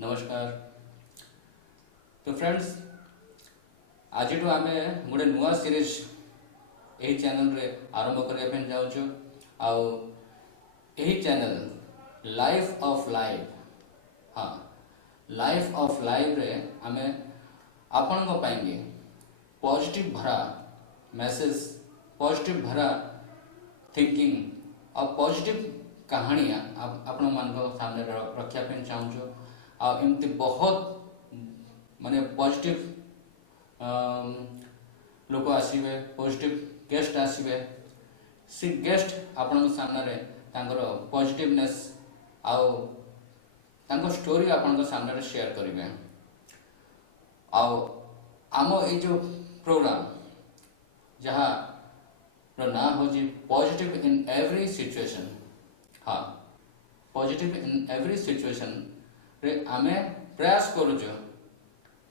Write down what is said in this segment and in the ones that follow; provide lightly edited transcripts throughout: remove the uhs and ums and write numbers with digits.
नमस्कार। तो फ्रेंड्स आज आम गोटे नुआ सीरीज यही चैनल रे आरंभ करने जाऊँ आउ यही चैनल लाइफ ऑफ लाइफ हाँ लाइफ ऑफ लाइफ रे आम आपण पॉजिटिव भरा मैसेज पॉजिटिव भरा थिंकिंग और पॉजिटिव कहानियाँ आपण मान सामने रखापी चाहूँ आमती बहुत माने पॉजिटिव लोक आसवे पॉजिटिव गेस्ट आसवे सी गेस्ट आपण सामने पॉजिटिवनेस आउ स्टोरी आपण सामने शेयर करेंगे आम ये जो प्रोग्राम जहाँ ना हो पॉजिटिव इन एवरी सिचुएशन हाँ पॉजिटिव इन एवरी सिचुएशन रे आमे प्रयास करूँ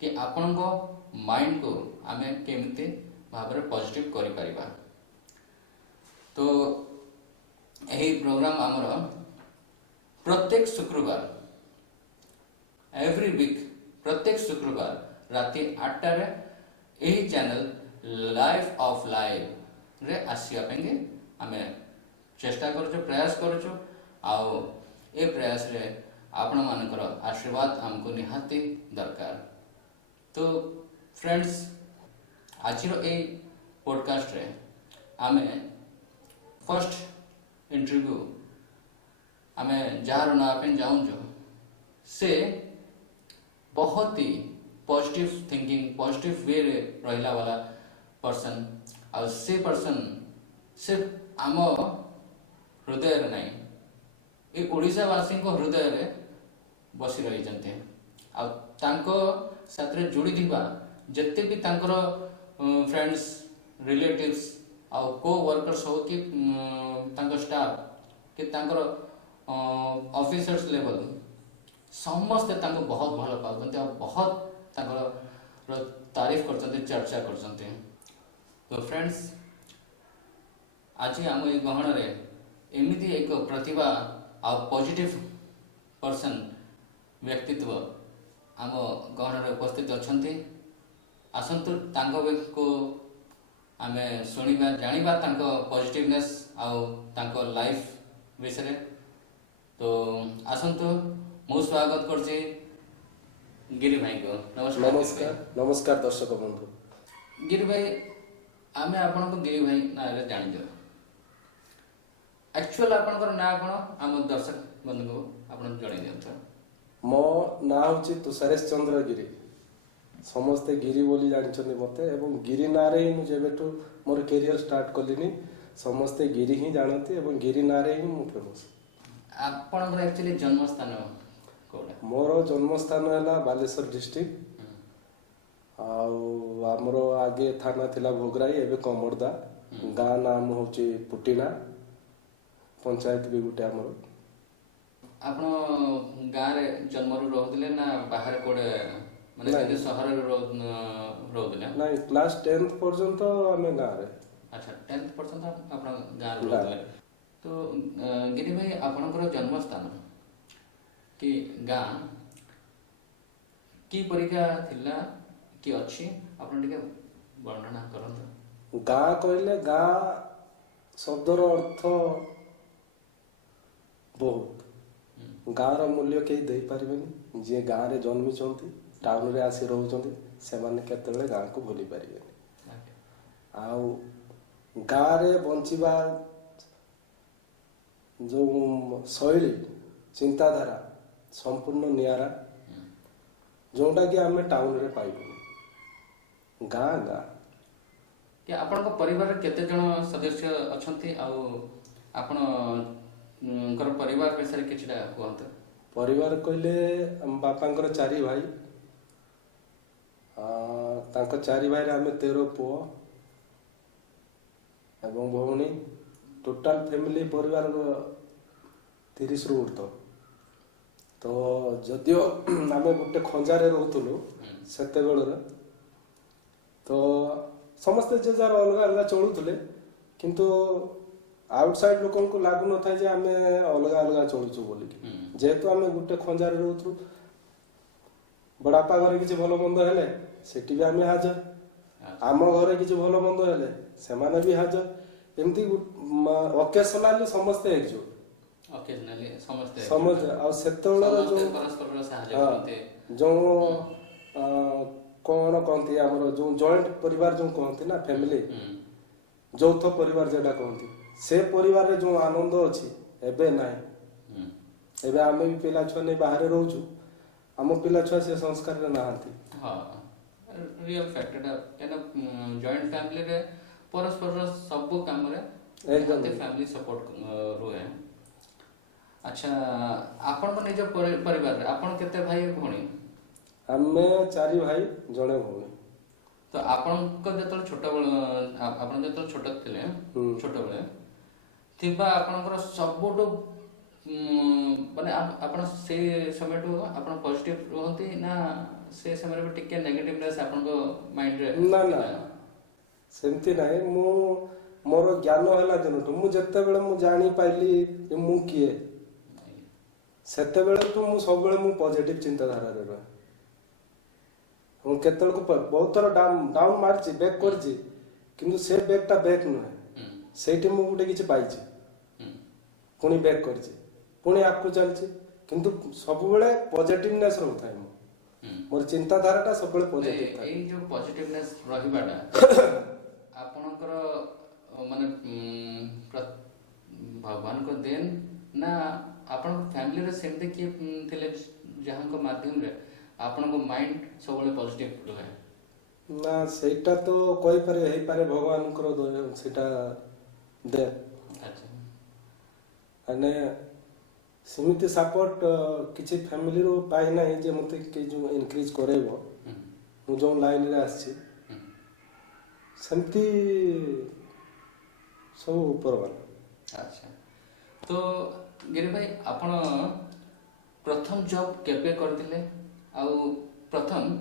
कि आपण माइंड को आमे केमिति भाव पॉजिटिव करि परिबा। तो यही प्रोग्राम आमर प्रत्येक शुक्रवार एवरी वीक प्रत्येक शुक्रवार राति 8 यही चैनल लाइफ ऑफ लाइफ रे आसिया आमे चेष्टा करूँ प्रयास करूँ आओ ए प्रयास रे आपण मानकर आशीर्वाद हमको निहाती दरकार। तो फ्रेंड्स आज ये पॉडकास्ट रे आमे फर्स्ट इंटरव्यू आमे जार नापे जाऊँ से बहुत ही पॉजिटिव थिंकिंग पॉजिटिव वे रे रहिला वाला पर्सन और से पर्सन सिर्फ आम हृदय रे नहीं ये ओडिशावासी हृदय रे बसी रही साथ जोड़ी थिबा जत्ते भी तांकर फ्रेंड्स रिलेटिव्स आउ को वर्कर्स हो कि तांकर स्टाफ कि तांकर ऑफिसर्स लेवल समस्ते तांको बहुत भल पाउछन्ते और बहुत तांकर तारीफ करछन्ते चर्चा करछन्ते। तो फ्रेंड्स आज आम ये गहन रे एमिति एक प्रतिभा आ पॉजिटिव पर्सन व्यक्तित्व आम गहन उपस्थित अच्छा आसतु को आम शुणा जाना पॉजिटिवनेस आउ लाइफ विषय। तो आसतु मु स्वागत करछि गिरी भाई को। नमस्कार। नमस्कार नमस्कार दर्शक बंधु। गिरी भाई आम आपण को गिरी भाई ना जान एक्चुअल आपनकर ना कोन आम दर्शक बंधु को आपण जणै दियंत। मो ना होची तुषारेश चंद्र गिरी समस्ते गिरी बोली जानिछन्ती मते एवं गिरी ना रे मु जेबेटू मोर करियर स्टार्ट कलिनी समस्ते गिरी ही जानती एवं गिरी ना रे ही मु फेमस। आपनकर एक्चुअली जन्म स्थान कोडा? मोर जन्म स्थान हैला बालेश्वर डिस्ट्रिक्ट आउ हमरो आगे थाना थिला भोगराई एबे कमरदा गां नाम होची पुटिना पंचायत भी गुटे हमरो। आपण गाँव रे जन्म रू रहउतले ना बाहर कोडे माने जे शहर रे रहउतले? नहीं क्लास 10th पर्यंत हमें गाँव रे। अच्छा 10th पर्यंत आपण गाँव रे रहउतले। तो गिरी भाई आपनकर जन्म स्थान कि गाँ की परीक्षा थिला कि अछि आपण टिके वर्णना करंत। गाँ कहले गाँ शब्दर अर्थ बहुत गाँव मूल्य कहीं दे पारे जी गाँव रे जन्मी टाउन रे आसी रोचंती से माने केतबेले गाँ को भूली पारे आउ गाँव रे बंचिबा जो शैली चिंताधारा संपूर्ण नियारा जोटा कि आम टाउन रे पाइबू गाँ गाँ कि आपण परिवार केते जण सदस्य अछंती आउ आपण परिवार विषय किछटा कहत। परिवार कहले बापांकर 4 भाई तांको 4 भाई रे आमे 13 पुओ एवं भौणी टोटल फैमिली परिवार 30 रु ऊर्ध्व। तो जदियो आमे गुटे खंजारे रहतुलु सेते बेलरे तो समस्त जे जार अलग अलग चलुतले किंतु आउटसाइड लोकन को लागु न था जे आमे अलग अलग चलुछु बोली जेहेतु आमे गुटे खंजार रहउथु ବଡ଼ବାପା ଘରେ କିଛି ଭଲ ମନ୍ଦ ହେଲେ ସେଠି ବି ଆମେ ହାଜର, ଆମ ଘରେ କିଛି ଭଲ ମନ୍ଦ ହେଲେ ସେମାନେ ବି ହାଜର, ଏମିତି ଅକେସନାଲି ସମସ୍ତେ ଏକଜୁଟ। ଅକେଜନାଲି ସମସ୍ତେ ସମସ୍ତେ ଆଉ ସେତେବେଳର ସମସ୍ତେ ଯୋଉ ପରସ୍ପରର ସାହାଯ୍ୟ ହଁ, କରନ୍ତି। ଯୋଉ କଣ କହନ୍ତି ଆମର ଯୋଉ ଜଏଣ୍ଟ ପରିବାର ଯୋଉ କହନ୍ତି ନା ଫ୍ୟାମିଲି, ହୁଁ, ଯୌଥ ପରିବାର ଯେଟା କହନ୍ତି, ସେ ପରିବାରରେ ଯୋଉ ଆନନ୍ଦ ଅଛି ଏବେ ନାହିଁ। ହୁଁ, ଏବେ ଆମେ ବି ପିଲା ଛୁଆ ନେଇ ବାହାରେ ରହୁଛୁ, ଆମ ପିଲା ଛୁଆ ସେ ସଂସ୍କାରରେ ନାହାନ୍ତି। ହଁ ରିଅଲ ଫ୍ୟାକ୍ଟ ଏଟା, କାହିଁକିନା ଜଏଣ୍ଟ ଫ୍ୟାମିଲିରେ ପରସ୍ପରର ସବୁ କାମରେ ଏକଦମ। ନିହାତି ଫ୍ୟାମିଲି ସପୋର୍ଟ ରୁହେ। ଆଚ୍ଛା, ଆପଣଙ୍କ ନିଜ ପରିବାରରେ ଆପଣ କେତେ ଭାଇ ଭଉଣୀ? ଆମେ 4 ଭାଇ ଜଣେ ଭଉଣୀ। ତ ଆପଣଙ୍କ ଯେତେବେଳେ ଆପଣ ଯେତେବେଳେ ଛୋଟ ଥିଲେ, ହୁଁ। ଛୋଟବେଳେ ଥିବା ଆପଣଙ୍କର ସବୁଠୁ ମାନେ ଆପଣ ସେ ସମୟଠୁ ଆପଣ ପଜିଟିଭ ରୁହନ୍ତି ନା ସେ ସମୟରେ ବି ଟିକେ ନେଗେଟିଭନେସ୍ ଆପଣଙ୍କ ମାଇଣ୍ଡରେ ନା ନା ଥିଲା? ସେମିତି ନାହିଁ। ମୁଁ ମୋର ଜ୍ଞାନ ହେଲା ଦିନଠୁ, ମୁଁ ଯେତେବେଳେ ମୁଁ ଜାଣିପାରିଲି ଯେ ମୁଁ କିଏ, ସେତେବେଳଠୁ ମୁଁ ସବୁବେଳେ ମୁଁ ପଜିଟିଭ ଚିନ୍ତାଧାରାରେ ରହେ। ମୁଁ କେତେବେଳକୁ ବହୁତ ଥର ଡାଉନ୍ ମାରିଛି, ବ୍ୟାକ୍ କରିଛି, କିନ୍ତୁ ସେ ବ୍ୟାକ୍ଟା ବ୍ୟାକ୍ ନୁହେଁ, ହୁଁ, ସେଇଠି ମୁଁ ଗୋଟେ କିଛି ପାଇଛି, ହୁଁ, ପୁଣି ବ୍ୟାକ୍ କରିଛି, ପୁଣି ଆଗକୁ ଚାଲିଛି, କିନ୍ତୁ ସବୁବେଳେ ପଜିଟିଭନେସ୍ ରହୁଥାଏ। ହୁଁ। ମୋର ଚିନ୍ତାଧାରାଟା ସବୁବେଳେ ନାଇଁ, ପଜିଟିଭ ଥାଏ। ଏଇ ଯୋଉ ପଜିଟିଭନେସ୍ ରହିବାଟା ଆପଣଙ୍କର ମାନେ ଭଗବାନଙ୍କ ଦେନ ନା ଆପଣଙ୍କ ଫ୍ୟାମିଲିରେ ସେମିତି କିଏ ଥିଲେ ଯାହାଙ୍କ ମାଧ୍ୟମରେ ଆପଣଙ୍କ ମାଇଣ୍ଡ ସବୁବେଳେ ପଜିଟିଭ ରୁହେ? ନା ସେଇଟା ତ କହିପାରେ, ହେଇପାରେ ଭଗବାନଙ୍କର ସେଇଟା ଦେ, ଆଚ୍ଛା, ମାନେ ସେମିତି ସପୋର୍ଟ କିଛି ଫ୍ୟାମିଲିରୁ ପାଇନାହିଁ ଯେ ମୋତେ କିଏ ଯେଉଁ ଏନକରେଜ୍ କରେଇବ ହୁଁ, ମୁଁ ଯେଉଁ ଲାଇନରେ ଆସିଛି। ହୁଁ। ସେମିତି ସବୁ ଉପରବାଲା। ଆଚ୍ଛା, ତ ଗିରି ଭାଇ ଆପଣ ପ୍ରଥମ ଜବ୍ କେବେ କରିଥିଲେ ଆଉ ପ୍ରଥମ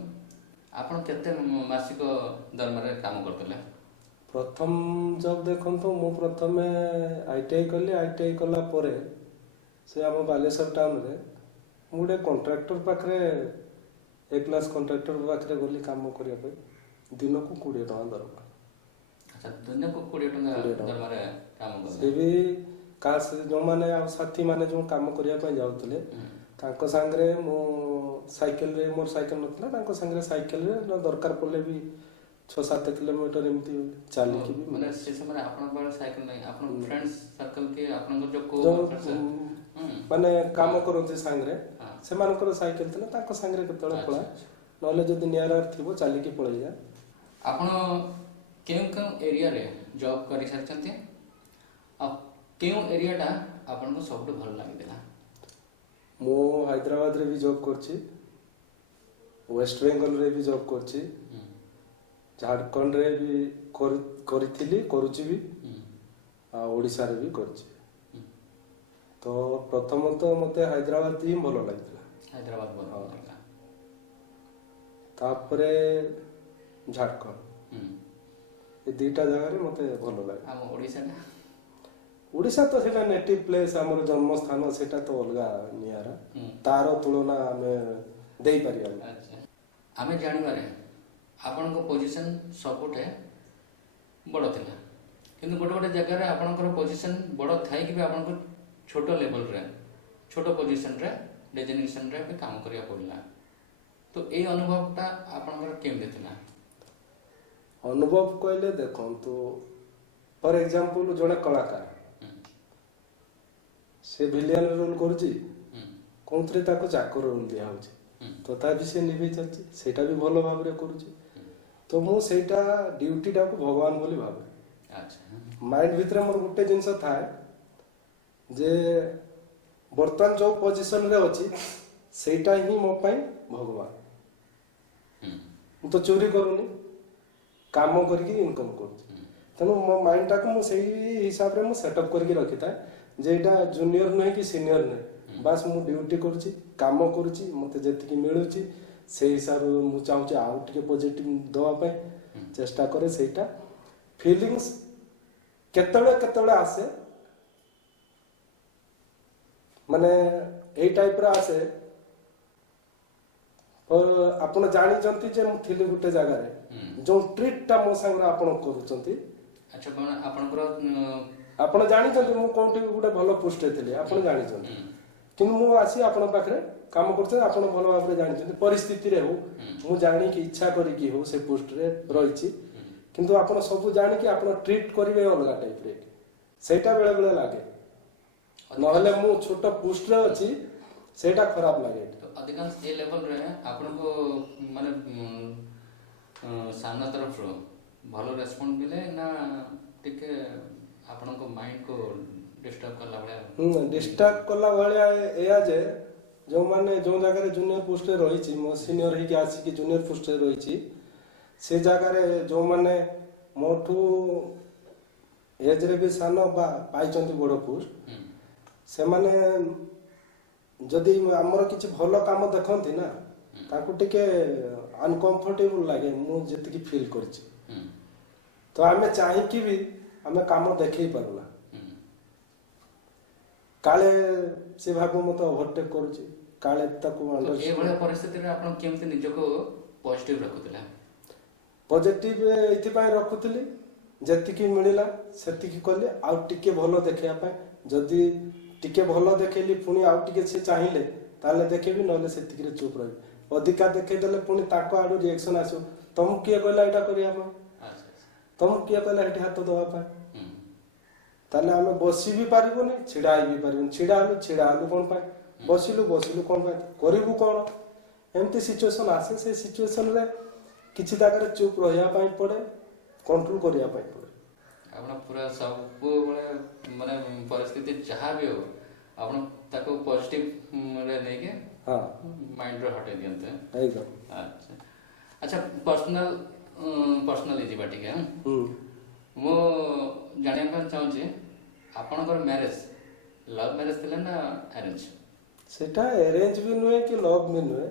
ଆପଣ କେତେ ମାସିକ ଦରମାରେ କାମ କରୁଥିଲେ? ପ୍ରଥମ ଜବ୍ ଦେଖନ୍ତୁ, ମୁଁ ପ୍ରଥମେ ITI କଲି। ITI କଲା ପରେ ସେ ଆମ ବାଲେଶ୍ୱର ଟାଉନରେ ମୁଁ ଗୋଟେ କଣ୍ଟ୍ରାକ୍ଟର ପାଖରେ, ଏ କ୍ଲାସ୍ କଣ୍ଟ୍ରାକ୍ଟର ପାଖରେ ଗଲି କାମ କରିବା ପାଇଁ। ଦିନକୁ 20 ଟଙ୍କା ଦରମା। ଆଚ୍ଛା, ଦିନକୁ 20 ଟଙ୍କା 20 ଟଙ୍କା। ଦରମାରେ କାମ କଲେ? ସେ ବି ଯେଉଁମାନେ ଆଉ ସାଥୀମାନେ ଯେଉଁ କାମ କରିବା ପାଇଁ ଯାଉଥିଲେ ହୁଁ, ତାଙ୍କ ସାଙ୍ଗରେ ମୁଁ ସାଇକେଲରେ, ମୋର ସାଇକେଲ ନଥିଲା, ତାଙ୍କ ସାଙ୍ଗରେ ସାଇକେଲରେ ଦରକାର ପଡ଼ିଲେ ବି 6-7 କିଲୋମିଟର ଏମିତି ଚାଲିକି ବି ମାନେ ସେ ସମୟରେ ଆପଣଙ୍କ ପାଖରେ ସାଇକେଲ ନାହିଁ, ଆପଣଙ୍କ ଫ୍ରେଣ୍ଡସ୍ ସର୍କଲ କି ଆପଣଙ୍କର ଯୋଉ ମାନେ କାମ କରନ୍ତି ସାଙ୍ଗରେ, ହଁ। ସେମାନଙ୍କର ସାଇକେଲ ଥିଲା, ତାଙ୍କ ସାଙ୍ଗରେ କେତେବେଳେ ଆଚ୍ଛା, ପଳାଏ, ଆଚ୍ଛା। ନହେଲେ ଯଦି ନିଆର ଥିବ ଚାଲିକି ପଳେଇଯାଏ। ଆପଣ କେଉଁ କେଉଁ ଏରିଆରେ ଜବ୍ କରିସାରିଛନ୍ତି ଆଉ କେଉଁ ଏରିଆଟା ଆପଣଙ୍କୁ ସବୁଠୁ ଭଲ ଲାଗିଥିଲା? ମୁଁ ହାଇଦ୍ରାବାଦରେ ବି ଜବ୍ କରିଛି, ୱେଷ୍ଟବେଙ୍ଗଲରେ ବି ଜବ୍ କରିଛି, ହୁଁ, ଝାଡ଼ଖଣ୍ଡରେ ବି କରିଥିଲି, କରୁଛି ବି, ହୁଁ, ଆଉ ଓଡ଼ିଶାରେ ବି କରିଛି। ହୁଁ। ତ ପ୍ରଥମତଃ ମୋତେ ହାଇଦ୍ରାବାଦ ହିଁ ଭଲ ଲାଗିଥିଲା। ହାଇଦ୍ରାବାଦ ଭଲ ହଁ। ଲାଗିଲା। ତାପରେ ଝାଡ଼ଖଣ୍ଡ, ହୁଁ। ଏ ଦୁଇଟା ଜାଗାରେ ମୋତେ ଭଲ ଲାଗେ। ଆମ ଓଡ଼ିଶାଟା? ଓଡ଼ିଶା ତ ସେଇଟା ନେଟିଭ ପ୍ଲେସ୍, ଆମର ଜନ୍ମସ୍ଥାନ, ସେଇଟା ତ ଅଲଗା ନିଆରା, ହୁଁ। ତାର ତୁଳନା ଆମେ ଦେଇପାରିବାନି। ଆଚ୍ଛା, ଆମେ ଜାଣିବାରେ ଆପଣଙ୍କ ପୋଜିସନ୍ ସବୁଠେ ବଡ଼ ଥିଲା, କିନ୍ତୁ ଗୋଟେ ଗୋଟେ ଜାଗାରେ ଆପଣଙ୍କର ପୋଜିସନ୍ ବଡ଼ ଥାଇକି ବି ଆପଣଙ୍କୁ ଛୋଟ ଲେଭେଲରେ, ଛୋଟ ପୋଜିସନରେ, ଡେଜିଗ୍ନେସନରେ ବି କାମ କରିବାକୁ ପଡ଼ିଲା। ତ ଏଇ ଅନୁଭବଟା ଆପଣଙ୍କର କେମିତି ଥିଲା? ଅନୁଭବ କହିଲେ ଦେଖନ୍ତୁ, ଫର ଏକ୍ଜାମ୍ପଲ ଜଣେ କଳାକାର, ହୁଁ, ସେ ଭିଲିଆନ ରୋଲ୍ କରୁଛି, ହୁଁ, କୋଉଥିରେ ତାକୁ ଚାକର ରୋଲ୍ ଦିଆହେଉଛି, ହୁଁ, ତଥାପି ସେ ନିଭେଇ ଚାଲିଛି, ସେଇଟା ବି ଭଲ ଭାବରେ କରୁଛି। ହୁଁ। ତ ମୁଁ ସେଇଟା ଡ୍ୟୁଟିଟାକୁ ଭଗବାନ ବୋଲି ଭାବେ। ଆଚ୍ଛା, ମାଇଣ୍ଡ ଭିତରେ ମୋର ଗୋଟେ ଜିନିଷ ଥାଏ ଯେ ବର୍ତ୍ତମାନ ଯେଉଁ ପୋଜିସନରେ ଅଛି ସେଇଟା ହିଁ ମୋ ପାଇଁ ଭଗବାନ। ହୁଁ, ମୁଁ ତ ଚୋରି କରୁନି, କାମ କରିକି ଇନକମ୍ କରୁଛି, ହୁଁ, ତେଣୁ ମୋ ମାଇଣ୍ଡଟାକୁ ମୁଁ ସେଇ ହିସାବରେ ମୁଁ ସେଟଅପ୍ କରିକି ରଖିଥାଏ ଯେ ଏଇଟା ଜୁନିୟର ନୁହେଁ କି ସିନିୟର ନୁହେଁ, ବାସ୍ ମୁଁ ଡ୍ୟୁଟି କରୁଛି, କାମ କରୁଛି, ମୋତେ ଯେତିକି ମିଳୁଛି ସେଇ ହିସାବରେ ମୁଁ ଚାହୁଁଛି ଆଉ ଟିକେ ପଜିଟିଭ ଦେବା ପାଇଁ ଚେଷ୍ଟା କରେ। ସେଇଟା ଫିଲିଙ୍ଗସ୍ କେତେବେଳେ କେତେବେଳେ ଆସେ, ମାନେ ଏଇ ଟାଇପ୍ର ଆସେ, ଆପଣ ଜାଣିଛନ୍ତି ଯେ ମୁଁ ଥିଲି ଗୋଟେ ଜାଗାରେ ଯୋଉ ଟ୍ରିଟଟା ମୋ ସାଙ୍ଗରେ ଆପଣ କରୁଛନ୍ତି ଆଚ୍ଛା ଆପଣଙ୍କର ଆପଣ ଜାଣିଛନ୍ତି ମୁଁ କୋଉଠି ଗୋଟେ ଭଲ ପୋଷ୍ଟରେ ଥିଲି ଆପଣ ଜାଣିଛନ୍ତି କିନ୍ତୁ ମୁଁ ଆସି ଆପଣଙ୍କ ପାଖରେ କାମ କରୁଛନ୍ତି ଆପଣ ଭଲ ଭାବରେ ଜାଣିଛନ୍ତି ପରିସ୍ଥିତିରେ ହଉ ମୁଁ ଜାଣିକି ଇଚ୍ଛା କରିକି ହଉ ସେ ପୋଷ୍ଟରେ ରହିଛି କିନ୍ତୁ ଆପଣ ସବୁ ଜାଣିକି ଆପଣ ଟ୍ରିଟ୍ କରିବେ ଅଲଗା ଟାଇପ୍ରେ ସେଇଟା ବେଳେ ବେଳେ ଲାଗେ ନହେଲେ ମୁଁ ଛୋଟ ପୋଷ୍ଟରେ ଅଛି ସେଇଟା ଖରାପ ଲାଗେ ଅଧିକାଂଶ ଏ ଲେଭେଲରେ ଆପଣଙ୍କୁ ମାନେ ସାମ୍ନା ତରଫରୁ ଭଲ ରେସ୍ପନ୍ସ ମିଳେ ନା ଟିକେ ଆପଣଙ୍କ ମାଇଣ୍ଡକୁ ଡିଷ୍ଟର୍ବ କଲା ଭଳିଆ ଡିଷ୍ଟର୍ବ କଲା ଭଳିଆ ଏଇଆ ଯେ ଯେଉଁମାନେ ଯେଉଁ ଜାଗାରେ ଜୁନିୟର ପୋଷ୍ଟରେ ରହିଛି ମୋ ସିନିୟର ହେଇକି ଆସିକି ଜୁନିୟର ପୋଷ୍ଟରେ ରହିଛି ସେ ଜାଗାରେ ଯେଉଁମାନେ ମୋଠୁ ଏଜରେ ବି ସାନ ବା ପାଇଛନ୍ତି ବଡ଼ ପୋଷ୍ଟ ସେମାନେ ଯଦି ଆମର କିଛି ଭଲ କାମ ଦେଖନ୍ତି ନା ତାଙ୍କୁ ଟିକେ ଅନକମ୍ଫର୍ଟେବୁଲ ଲାଗେ ମୁଁ ଯେତିକି ଫିଲ୍ କରିଛି ତ ଆମେ ଚାହିଁକି ବି ଆମେ କାମ ଦେଖେଇ ପାରୁନା କାଳେ ସେ ଭାବୁ ମତେ ଓଭରଟେକ୍ କରୁଛି କାଳେ ତାକୁ ଏଭଳିଆ ପରିସ୍ଥିତିରେ ଆପଣ କେମିତି ନିଜକୁ ପଜିଟିଭ ରଖୁଥିଲେ ପଜିଟିଭ ଏଇଥିପାଇଁ ରଖୁଥିଲି ଯେତିକି ମିଳିଲା ସେତିକି କଲି ଆଉ ଟିକେ ଭଲ ଦେଖେଇବା ପାଇଁ ଯଦି ଟିକେ ଭଲ ଦେଖେଇଲି ପୁଣି ଆଉ ଟିକେ ସେ ଚାହିଁଲେ ତାହେଲେ ଦେଖେଇବି ନହେଲେ ସେତିକିରେ ଚୁପ୍ ରହିବି ଅଧିକା ଦେଖେଇଦେଲେ ପୁଣି ତାଙ୍କ ଆଡୁ ରିଏକ୍ସନ ଆସିବ ତମକୁ କିଏ କହିଲା ଏଇଟା କରିବା ପାଇଁ ତମକୁ କିଏ କହିଲା ଏଠି ହାତ ଦେବା ପାଇଁ ତାହେଲେ ଆମେ ବସି ବି ପାରିବୁନି ଛିଡା ହେଇ ବି ପାରିବୁନି ଛିଡା ହେଲୁ କଣ ପାଇଁ ବସିଲୁ କଣ ପାଇଁ କରିବୁ କଣ ଏମିତି ସିଚୁଏସନ ଆସେ ସେ ସିଚୁଏସନରେ କିଛି ଜାଗାରେ ଚୁପ୍ ରହିବା ପାଇଁ ପଡେ କଣ୍ଟ୍ରୋଲ କରିବା ପାଇଁ ପଡେ ଆପଣ ପୁରା ସବୁବେଳେ ମାନେ ପରିସ୍ଥିତି ଯାହା ବି ହଉ ଆପଣ ତାକୁ ପଜିଟିଭରେ ନେଇକି ମାଇଣ୍ଡରେ ହଟେଇ ଦିଅନ୍ତେ ଆଚ୍ଛା ଆଚ୍ଛା ପର୍ସନାଲି ଯିବା ଟିକେ ମୁଁ ଜାଣିବା ପାଇଁ ଚାହୁଁଛି ଆପଣଙ୍କର ମ୍ୟାରେଜ ଲଭ୍ ମ୍ୟାରେଜ ଥିଲା ନା ଆରେଞ୍ଜ ସେଟା ଆରେଞ୍ଜ ବି ନୁହେଁ କି ଲଭ୍ ବି ନୁହେଁ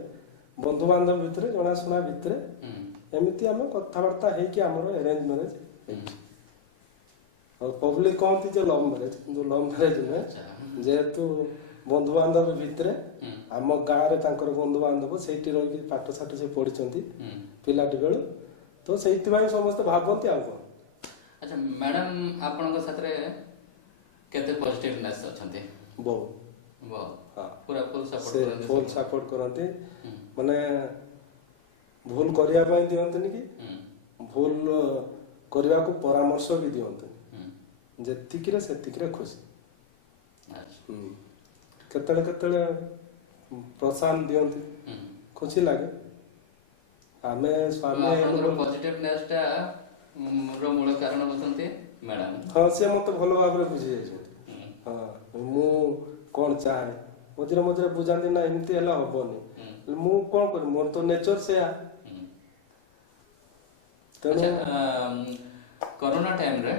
ବନ୍ଧୁବାନ୍ଧବ ଭିତରେ ଜଣାଶୁଣା ଭିତରେ ଏମିତି ଆମେ କଥାବାର୍ତ୍ତା ହେଇକି ଆମର ଆରେଞ୍ଜ ମ୍ୟାରେଜ ହେଇଛି ଆଉ ପବ୍ଲିକ କହନ୍ତି ଯେ ଲଭ୍ ମ୍ୟାରେଜ କିନ୍ତୁ ଲଭ୍ ମ୍ୟାରେଜ ନୁହେଁ ଯେହେତୁ ବନ୍ଧୁବାନ୍ଧବ ଭିତରେ ଆମ ଗାଁରେ ତାଙ୍କର ବନ୍ଧୁବାନ୍ଧବ ସେଇଠି ରହିକି ପାଠ ସାଠ ସେ ପଢିଛନ୍ତି ପିଲାଟି ବେଳୁ ତ ସେଇଥିପାଇଁ ସମସ୍ତେ ଭାବନ୍ତି ଆଉ କଣ ଆଚ୍ଛା ମ୍ୟାଡାମ ଆପଣଙ୍କ ସାଥିରେ କେତେ ପଜିଟିଭନେସ୍ ଅଛନ୍ତି ପୁରା ଫୁଲ୍ ସପୋର୍ଟ କରନ୍ତି ମାନେ ଭୁଲ କରିବା ପାଇଁ ଦିଅନ୍ତିନି କି ଭୁଲ କରିବାକୁ ପରାମର୍ଶ ବି ଦିଅନ୍ତିନି ଯେତିକିରେ ସେତିକିରେ ଖୁସି କେତେବେଳେ ପ୍ରୋତ୍ସାହନ ଦିଅନ୍ତି ଖୁସି ଲାଗେ ଆମେ ପଜିଟିଭନେସଟା ମୂଳ କାରଣ ହଉଛନ୍ତି ମ୍ୟାଡାମ ହଁ ସେ ମତେ ଭଲ ଭାବରେ ବୁଝି ଯାଇଛନ୍ତି ହଁ ମୁଁ କଣ ଚାହେଁ ମଝିରେ ମଝିରେ ବୁଝାନ୍ତି ନା ଏମିତି ହେଲେ ହବନି ମୁଁ କଣ କରିବି ମୋର ତ ନେଚର ସେୟା ତେଣୁ କରୋନା ଟାଇମରେ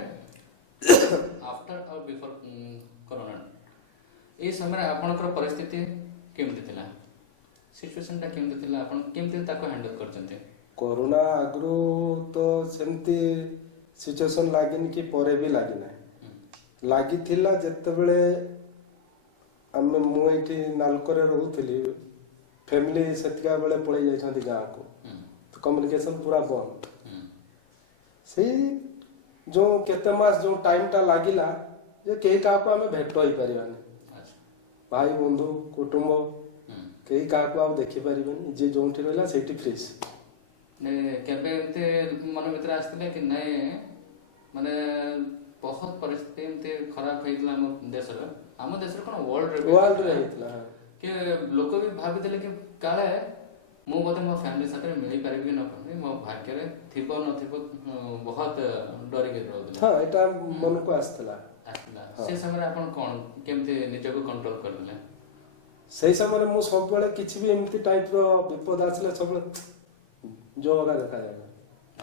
ଆଫ୍ଟର ଆଉ ବିଫୋର କରୋନା ଏଇ ସମୟରେ ଆପଣଙ୍କର ପରିସ୍ଥିତି କେମିତି ଥିଲା ସିଚୁଏସନଟା କେମିତି ଥିଲା ଆପଣ କେମିତି ତାକୁ ହ୍ୟାଣ୍ଡଲ କରିଛନ୍ତି କରୋନା ଆଗରୁ ତ ସେମିତି ସିଚୁଏସନ ଲାଗିନି କି ପରେ ବି ଲାଗିନାହିଁ ଲାଗିଥିଲା ଯେତେବେଳେ ମୁଁ ଏଇଠି ନାଲକୋରେ ରହୁଥିଲି ଫ୍ୟାମିଲି ସେତିକା ବେଳେ ପଳେଇ ଯାଇଛନ୍ତି ଗାଁକୁ କମ୍ୟୁନିକେସନ ପୁରା ବନ୍ଦ ସେଇ ଯୋଉ କେତେ ମାସ ଯୋଉ ଟାଇମଟା ଲାଗିଲା ଯେ କେହି କାହାକୁ ଆମେ ଭେଟ ହେଇପାରିବାନି ଭାଇ ବନ୍ଧୁ କୁଟୁମ୍ବ କେହି କାହାକୁ ଆଉ ଦେଖିପାରିବେନି ଯିଏ ଯୋଉଠି ରହିଲା ସେଇଠି ଫ୍ରିଜ୍ କେବେ ଏମିତି ମନ ଭିତରେ ଆସିଥିଲେ କି ନାଇଁ ମାନେ ବହୁତ ପରିସ୍ଥିତି ଏମିତି ଖରାପ ହେଇଥିଲା ଆମ ଦେଶରେ କଣ ୱାର୍ଲଡରେ ହେଇଥିଲା କି ଲୋକ ବି ଭାବିଥିଲେ କି କାଳେ ମୁଁ ବୋଧେ ମୋ ଫ୍ୟାମିଲି ସାଥିରେ ମିଳିପାରିବି କି ନ ପାରିବି ମୋ ଭାଗ୍ୟରେ ଥିବ ନଥିବ ବହୁତ ଡରିକି ରହୁଥିଲା ହଁ ଏଇଟା ମନକୁ ଆସିଥିଲା ସେ ସମୟରେ ଆପଣ କଣ କେମିତି ନିଜକୁ କଣ୍ଟ୍ରୋଲ କରିଥିଲେ ସେଇ ସମୟରେ ମୁଁ ସବୁବେଳେ କିଛି ବି ଏମିତି ଟାଇପର ବିପଦ ଆସିଲେ ସବୁବେଳେ जो होगा देखा जाएगा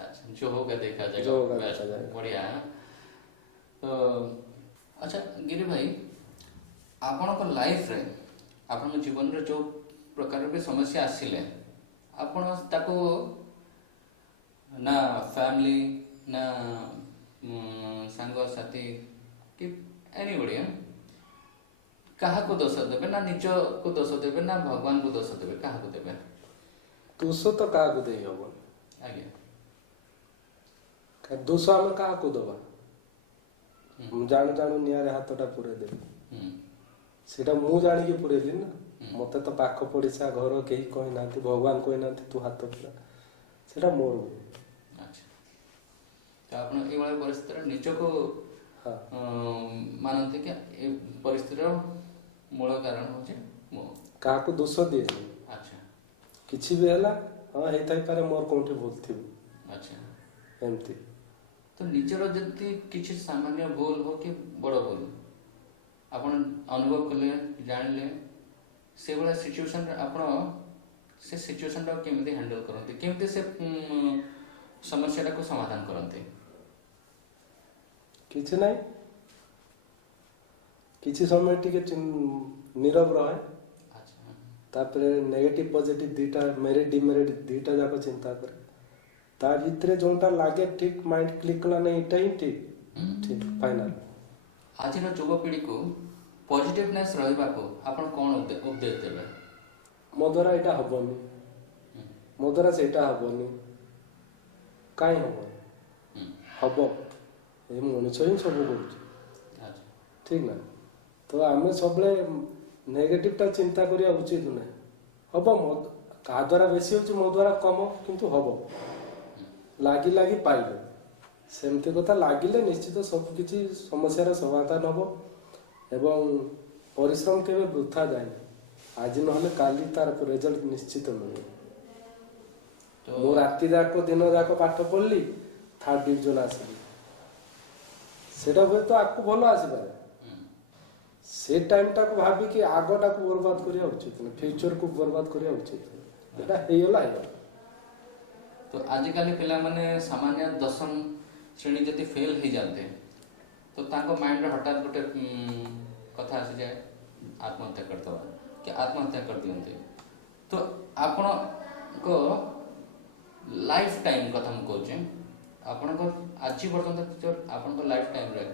अच्छा जो होगा देखा जाएगा बढ़िया तो अच्छा गिरी भाई आपणक लाइफ रे आपन जीवन रे जो प्रकार भी समस्या आसिले आपण ताको ना फैमिली ना संग साथी कि एनीबॉडी कहा को दोष देबे ना निज को दोष देबे ना भगवान को दोष देबे कहा को देबे दोष तो क्या दे हम आज्ञा दोष आम क्या दबा जानू जानू निआरे हाथटा पूरे देवी हम्म सेटा मु जानिकी पुरेली ना मते तो पाख पड़िशा घर कहीं कही ना भगवान कही ना तू हाथ पूरा सेटा मोर अच्छा तो आप ये परिस्थिति निजको हाँ मानते कि ए परिस्थितिर मूल कारण होचे मो क्या दोष दिए अच्छा किसी भी है हाँ होता पारे मोर कौटी भूल थी अच्छा एमती तो निजर जदि किसी सामान्य भूल हो कि बड़ भूल आपण अनुभव कले जानले से वाला सिचुएशन आपण से सिचुएशन टा केमती हैंडल करते केमती से समस्या टा को समाधान करते किसी नहीं किसी समय टिके नीरव रहे अच्छा तापर नेगेटिव पॉजिटिव दीटा मेरिट डिमेरिट दीटा जाक चिंता करे ता भितरे जोंटा लागे ठीक माइंड क्लिक कला नहीं इटा ही ठीक ठीक फाइनल आज युवपीढ़ी को पॉजिटिवनेस रहिबा को आपण कोन उपदेश देबे मो द्वारा एटा हबनी मो द्वारा सेटा हबनी काई हबनी हब ए मनुष्य ही सब करूछ अच्छा ठीक ना तो आमे सबले नेगेटिव टा चिंता करिया उचित ना हब मो का द्वारा बेसी होची मो द्वारा कम किंतु हब लागी लागी पाइले सेमती कथा लागिले निश्चित सब किछि समस्यार समाधान हबो एवं परिश्रम केवे वृथा जाए आज नहले काली तार रिजल्ट निश्चित मिले तो मो राति जाक दिन जाक पाठ पढ़ली 3rd डिवीजन आसली सेटा हुए तो आपको भलो आसीपारे से टाइम टाक भाबी कि आगटा को बर्बाद करिया उचित नहीं फ्यूचर को बर्बाद करिया उचित नहीं एटा हेयला तो आजिकल पिला माने सामान्य 10वीं श्रेणी जति फेल हो जाते तो ताको माइंड रे हठात गोटे कथा आसी जाए आत्महत्या करते कि आत्महत्या कर दियंते तो आपण को लाइफ टाइम कथा हम कहचे आपण को आज पर्यंत आपण को लाइफ टाइम रे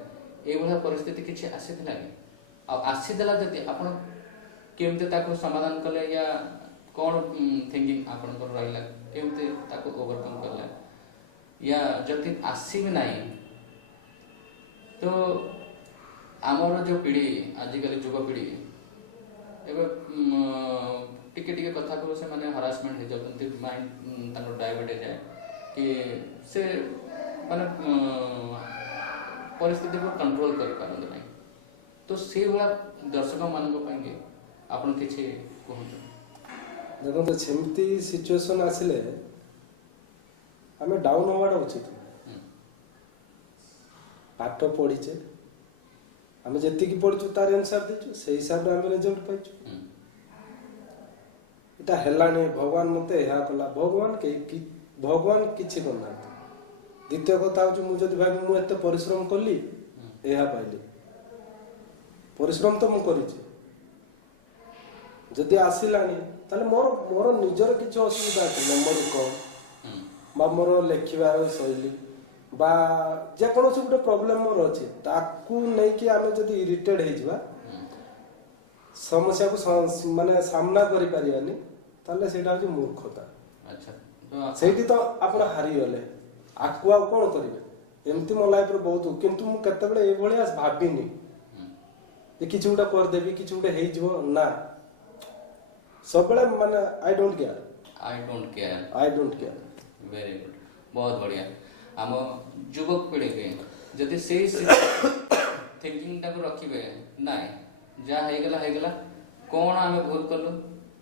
ए भला परिस्थिति किछि आसीथिला कि आ आसीदेला जति आपण केमते ताको समाधान कले या कौन थिंकिंग आपण को रहिला केमते ताको ओवरकम करला या जति आसी भी नहीं तो आमर जो पीढ़ी आजिकल युवपीढ़ी एवं टिके टिके कथा को से माने हरासमेंट हो जाते माइंड ताको डाइवर्ट हो जाए कि से माने परिस्थिति को कंट्रोल कर पारंत नहीं तो से वाला दर्शक मानक पाएंगे आपण किछि कहंतु देखो तो सेमती सिचुएशन आसिले आमे डाउन होवाटा उचित पाठ पढ़ीचे आमे जेतिकी पढ़छु तार आंसर देछु से हिसाब रे आमे रिजल्ट पाइछु एटा हेला नै भगवान मते एहा कला भगवान के भगवान किछि करना द्वितीय कथा होछु मु जदि भाबी मु एते परिश्रम करली एहा पाइली परिश्रम तो मु करिछि जदि आसिलानी ताले मोर मोर निजर किछि असुविधा अछि मेमोरी कम बा मोर लेखिबार शैली बा जे कोनोसी गुटे प्रॉब्लम मोर अछि ताकू नै कि आमे जदि इरिटेट हे जिबा समस्या को माने सामना करि पारियानी ताले सेटा होछि मूर्खता अच्छा तो सेठी तो आपण हारि गले आकु आ कोन करिवे एमती मो लाइफ रे बहुत किंतु मु केते बेले ए भलिया भाबिनी जे किछि गुटे कर देबी किछि गुटे हे जिवो ना सबले माने I don't care very good बहुत बढ़िया आम युवक पीढ़ी के जदि से थिंकिंग टाको रखिबे नाय जा हेगला कौन आमे भूल करलु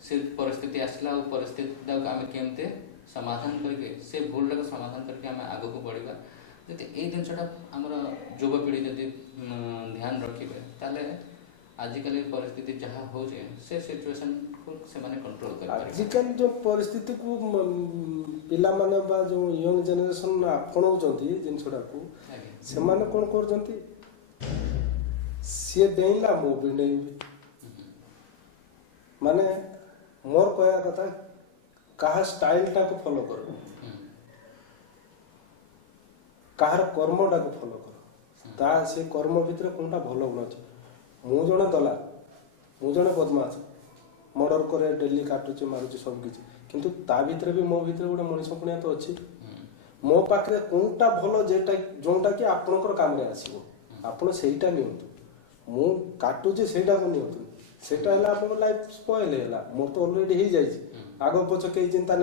से परिस्थिति आसला और परिस्थिति टाको आमे केमते समाधान करके से भूल टाको समाधान करके आमे आगो को बढ़िबा जदि ए दिनसटा हमर युवपीढ़ी जदि ध्यान रखिबे ताले आजिकल परिस्थिति जहाँ हो जाए से सिचुएशन को से माने कंट्रोल कर पारे आजिकल जो परिस्थिति को पिला माने बा जो यंग जनरेशन आपणौ जंती जिनसडा को से माने कोन कर जंती से देइला मो भी नहीं माने मोर कहया कथा कहा स्टाइल टा को फॉलो करो कहार कर्म टा को फॉलो करो ता से कर्म भितर कोनटा भलो गुण अछि मु जणे दला मु जणे बदमाश ମର୍ଡର କରେ ଡେଲି କାଟୁଛି ମାରୁଛି ସବୁ କିଛି କିନ୍ତୁ ତା ଭିତରେ ବି ମୋ ଭିତରେ ଗୋଟେ ମଣିଷ ପୁଣିଆ ତ ଅଛି ମୋ ପାଖରେ କୋଉଟା ଭଲ ଯୋଉଟା କି ଆପଣଙ୍କର କାମରେ ଆସିବ ଆପଣ ସେଇଟା ନିଅନ୍ତୁ ମୁଁ କାଟୁଛି ସେଇଟାକୁ ନିଅନ୍ତୁ ସେଇଟା ହେଲା ଆପଣଙ୍କ ଲାଇଫ ସ୍ପଏଲ ହେଲା ମୋର ତ ଅଲରେଡି ହେଇଯାଇଛି ଆଗ ପଛ କେହି ଚିନ୍ତା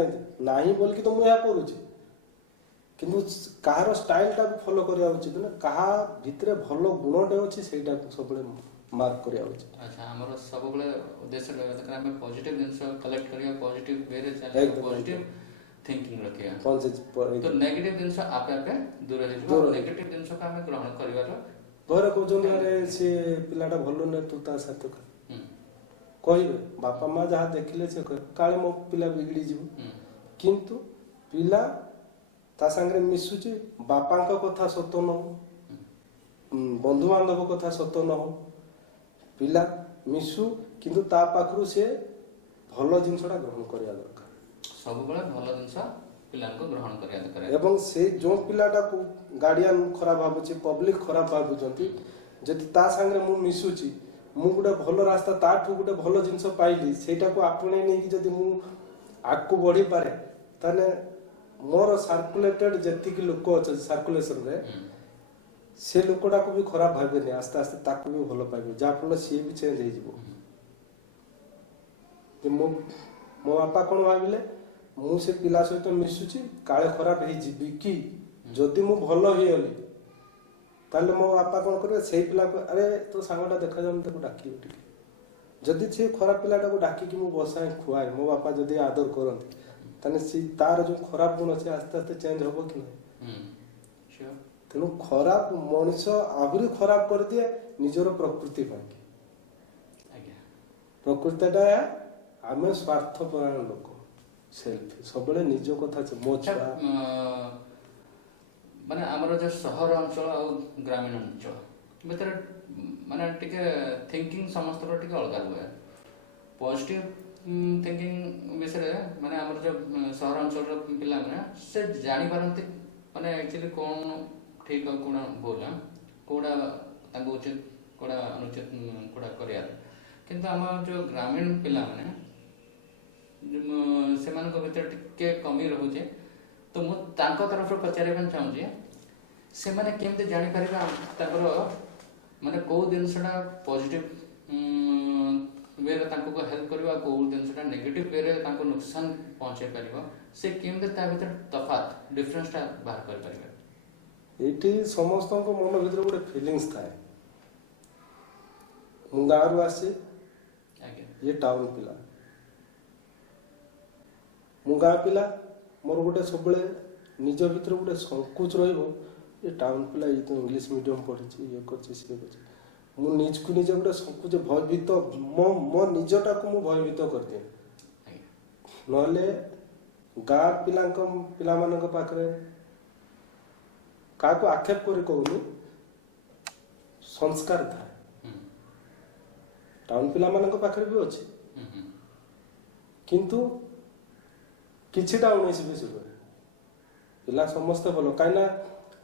ନାହିଁ ବୋଲିକି ତ ମୁଁ ଏହା କରୁଛି କିନ୍ତୁ କାହାର ଷ୍ଟାଇଲଟାକୁ ଫଲୋ କରିବା ଉଚିତ ନା କାହା ଭିତରେ ଭଲ ଗୁଣଟେ ଅଛି ସେଇଟାକୁ ସବୁବେଳେ ମାର୍କ କରିବା ଉଚିତ ଆଚ୍ଛା ଆମର ସବୁବେଳେ ଉଦ୍ଦେଶ୍ୟ ରହିବା ଦରକାର ଆମେ ପଜିଟିଭ ଜିନିଷ କଲେକ୍ଟ କରିବା ପଜିଟିଭ ୱେରେ ଚାଲିବା ପଜିଟିଭ ଥିଙ୍କିଂ ରଖିବା ତ ନେଗେଟିଭ ଜିନିଷ ଆପେ ଆପେ ଦୂର ହେଇଯିବ ନେଗେଟିଭ ଜିନିଷକୁ ଆମେ ଗ୍ରହଣ କରିବାର ଘରେ କହୁଛନ୍ତି ଆରେ ସେ ପିଲାଟା ଭଲ ନୁହେଁ ତୁ ତା ସହିତ କହିବେ ବାପା ମା ଯାହା ଦେଖିଲେ ସେ କହିବେ କାଳେ ମୋ ପିଲା ବିଗିଡି ଯିବ କିନ୍ତୁ ପିଲା ତା ସାଙ୍ଗରେ ମିଶୁଛି ବାପାଙ୍କ କଥା ସତ ନ ହଉ ବନ୍ଧୁବାନ୍ଧବ କଥା ସତ ନ ହଉ ପିଲା ମିଶୁ କିନ୍ତୁ ତା ପାଖରୁ ସେ ଭଲ ଜିନିଷଟା ଗ୍ରହଣ କରିବା ଦରକାର ସବୁବେଳେ ଭଲ ଜିନିଷ ପିଲାଙ୍କୁ ଗ୍ରହଣ କରିବା ଦରକାର ଏବଂ ସେ ଯୋଉ ପିଲାଟାକୁ ଗାର୍ଡିଆନ ଖରାପ ଭାବୁଛି ପବ୍ଲିକ ଖରାପ ଭାବୁଛନ୍ତି ଯଦି ତା ସାଙ୍ଗରେ ମୁଁ ମିଶୁଛି ମୁଁ ଗୋଟେ ଭଲ ରାସ୍ତା ତାଠୁ ଗୋଟେ ଭଲ ଜିନିଷ ପାଇଲି ସେଇଟାକୁ ଆପଣେଇ ନେଇକି ଯଦି ମୁଁ ଆଗକୁ ବଢିପାରେ ତାହେଲେ ମୋର ସାର୍କୁଲେଟେଡ ଯେତିକି ଲୋକ ଅଛନ୍ତି ସାର୍କୁଲେସନରେ ସେ ଲୋକଟାକୁ ବି ଖରାପ ଭାବିବେନି ଆସ୍ତେ ଆସ୍ତେ ତାକୁ ବି ଭଲ ପାଇବେ ଯାହାଫଳରେ ସିଏ ବି ଚେଞ୍ଜ ହେଇଯିବ ମୋ ବାପା କଣ ଭାବିଲେ ମୁଁ ସେ ପିଲା ସହିତ ମିଶୁଛି କାଳେ ଖରାପ ହେଇଯିବି କି ଯଦି ମୁଁ ଭଲ ହେଇଗଲି ତାହେଲେ ମୋ ବାପା କଣ କରିବେ ସେଇ ପିଲାକୁ ଆରେ ତୋ ସାଙ୍ଗଟା ଦେଖାଯାଉନି ତାକୁ ଡାକିବ ଟିକେ ଯଦି ସେ ଖରାପ ପିଲାଟାକୁ ଡାକିକି ମୁଁ ବସାଏ ଖୁଆଏ ମୋ ବାପା ଯଦି ଆଦର କରନ୍ତି ତାହେଲେ ସେ ତାର ଯୋଉ ଖରାପ ଗୁଣ ଅଛି ଆସ୍ତେ ଆସ୍ତେ ଚେଞ୍ଜ ହବ କି ନାହିଁ ତେଣୁ ଖରାପ ମଣିଷ ଆହୁରି ଖରାପ କରିଦିଏ ନିଜର ପ୍ରକୃତି ପାଇଁ ପ୍ରକୃତିଟା ଆମେ ସ୍ୱାର୍ଥପରାୟଣ ଲୋକ ସେଲ୍ଫି ସବୁବେଳେ ନିଜ କଥା ମୋ ଛୁଆ ମାନେ ଆମର ଯୋଉ ସହର ଅଞ୍ଚଳ ଆଉ ଗ୍ରାମୀଣ ଅଞ୍ଚଳ ଭିତରେ ମାନେ ଟିକେ ଥିଙ୍କିଂ ସମସ୍ତଙ୍କର ଟିକେ ଅଲଗା ହୁଏ ପଜିଟିଭ ଥିଙ୍କିଂ ବିଷୟରେ ମାନେ ଆମର ଯୋଉ ସହରାଞ୍ଚଳର ପିଲାମାନେ ସେ ଜାଣିପାରନ୍ତି ମାନେ ଆକ୍ଚୁଆଲି କ'ଣ ଠିକ ଆଉ କ'ଣ ଭୁଲ କୋଉଟା ତାଙ୍କୁ ଉଚିତ କୋଉଟା ଅନୁଚିତ କୋଉଟା କରିବା କିନ୍ତୁ ଆମ ଯୋଉ ଗ୍ରାମୀଣ ପିଲାମାନେ ସେମାନଙ୍କ ଭିତରେ ଟିକେ କମି ରହୁଛି ତ ମୁଁ ତାଙ୍କ ତରଫରୁ ପଚାରିବା ପାଇଁ ଚାହୁଁଛି ସେମାନେ କେମିତି ଜାଣିପାରିବେ ତାଙ୍କର ମାନେ କୋଉ ଜିନିଷଟା ପଜିଟିଭ ୱେରେ ତାଙ୍କୁ ହେଲ୍ପ କରିବ ଆଉ କୋଉ ଜିନିଷଟା ନେଗେଟିଭ ୱେରେ ତାଙ୍କୁ ନୁକସାନ ପହଞ୍ଚେଇ ପାରିବ ସେ କେମିତି ତା ଭିତରେ ତଫାତ ଡିଫରେନ୍ସଟା ବାହାର କରିପାରିବେ ଏଇଠି ସମସ୍ତଙ୍କ ମନ ଭିତରେ ଗୋଟେ ଫିଲିଙ୍ଗସ୍ ଥାଏ ମୁଁ ଗାଁରୁ ଆସିଛି ଇଏ ଟାଉନ ପିଲା ମୁଁ ଗାଁ ପିଲା ମୋର ଗୋଟେ ସବୁବେଳେ ନିଜ ଭିତରେ ଗୋଟେ ସଂକୋଚ ରହିବ ଏ ଟାଉନ ପିଲା ଇଏ ତ ଇଂଲିଶ ମିଡ଼ିୟମ ପଢିଛି ଇଏ କରୁଛି ସିଏ କରୁଛି ମୁଁ ନିଜକୁ ନିଜେ ଗୋଟେ ସଂକୋଚ ଭୟଭୀତ ମୋ ନିଜଟାକୁ ମୁଁ ଭୟଭୀତ କରିଦିଏ ନହେଲେ ଗାଁ ପିଲାମାନଙ୍କ ପାଖରେ କାହାକୁ ଆକ୍ଷେପ କରି କହୁନି ସଂସ୍କାର ଥାଏ ଟାଉନ ପିଲାମାନଙ୍କ ପାଖରେ ବି ଅଛି କିନ୍ତୁ କିଛିଟା 19-20 ହୁଏ ପିଲା ସମସ୍ତେ ଭଲ କାହିଁକିନା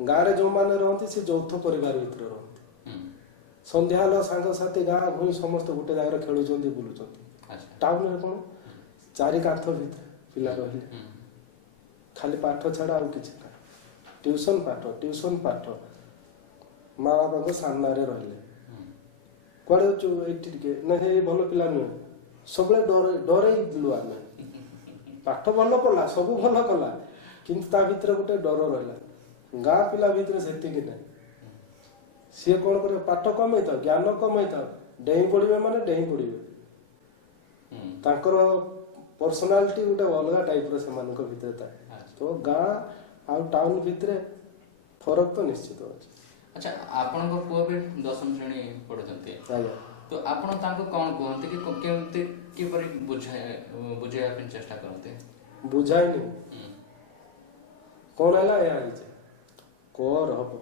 ଗାଁରେ ଯୋଉମାନେ ରହନ୍ତି ସେ ଯୌଥ ପରିବାର ଭିତରେ ରହନ୍ତି ସନ୍ଧ୍ୟା ହେଲ ସାଙ୍ଗସାଥି ଗାଁ ଭୂଇଁ ସମସ୍ତେ ଗୋଟେ ଜାଗାରେ ଖେଳୁଛନ୍ତି ବୁଲୁଛନ୍ତି ଟାଉନରେ କ'ଣ ଚାରି କାନ୍ଥ ଭିତରେ ପିଲା ରହିଲେ ଖାଲି ପାଠ ଛାଡା ଆଉ କିଛି ନାହିଁ ଟ୍ୟୁସନ ପାଠ ମା ବାପାଙ୍କ ସାମ୍ନାରେ ରହିଲେ କୁଆଡେ ଯାଉଛୁ ଏଇଠି ଟିକେ ନା ହେଇ ଭଲ ପିଲା ନୁହେଁ ସବୁବେଳେ ଡରେଇଲୁ ଆମେ ପାଠ ଭଲ ପଢିଲା ସବୁ ଭଲ କଲା କିନ୍ତୁ ତା ଭିତରେ ଗୋଟେ ଡର ରହିଲା ଗାଁ ପିଲା ଭିତରେ ସେତିକି ନାହିଁ ସିଏ କ'ଣ କରିବେ ପାଠ କମେଇଥାଉ ଜ୍ଞାନ କମେଇଥାଉ ଡେଇଁ ପଡିବେ ମାନେ ଡେଇଁ ପଡିବେ ତାଙ୍କର ପର୍ସନାଲିଟି ଗୋଟେ ଅଲଗା ଟାଇପର ସେମାନଙ୍କ ଭିତରେ ଥାଏ ତ ଗାଁ ଆଉ ଟାଉନ ଭିତରେ ଫରକ ତ ନିଶ୍ଚିତ ଅଛି ଆଚ୍ଛା ଆପଣଙ୍କ ପୁଅ ବି 10ମ ଶ୍ରେଣୀ ପଢୁଛନ୍ତି ତ ଆପଣ ତାଙ୍କୁ କ'ଣ କୁହନ୍ତି କି କେମିତି କିପରି ବୁଝେଇବା ପାଇଁ ଚେଷ୍ଟା କରନ୍ତି ବୁଝାଇନି କ'ଣ ହେଲା ଏହା ହେଇଛି କର ହବ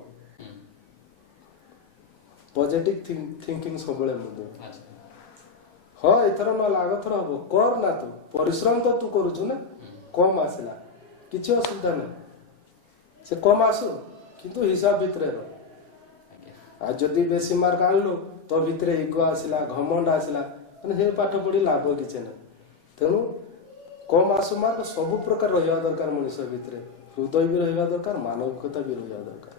ପଜିଟିଭ ଥିଙ୍କିଂ ସବୁବେଳେ ମୁଁ ଦେବି ହଁ ଏଥର ନହେଲେ ଆଗଥର ହବ କର ନା ତୁ ପରିଶ୍ରମ ତ ତୁ କରୁଛୁ ନା କମ ଆସିଲା କିଛି ଅସୁବିଧା ନାହିଁ ସେ କମ ଆସୁ କିନ୍ତୁ ହିସାବ ଭିତରେ ରହ ଆଉ ଯଦି ବେଶୀ ମାର୍କ ଆଣିଲୁ ତୋ ଭିତରେ ଇଗୋ ଆସିଲା ଘମଣ୍ଡ ଆସିଲା ମାନେ ସେ ପାଠ ପଢି ଲାଭ କିଛି ନାହିଁ। ତେଣୁ କମ୍ ଆସୁ ମାର୍କ ସବୁ ପ୍ରକାର ରହିବା ଦରକାର ମଣିଷ ଭିତରେ, ହୃଦୟ ବି ରହିବା ଦରକାର, ମାନବିକତା ବି ରହିବା ଦରକାର।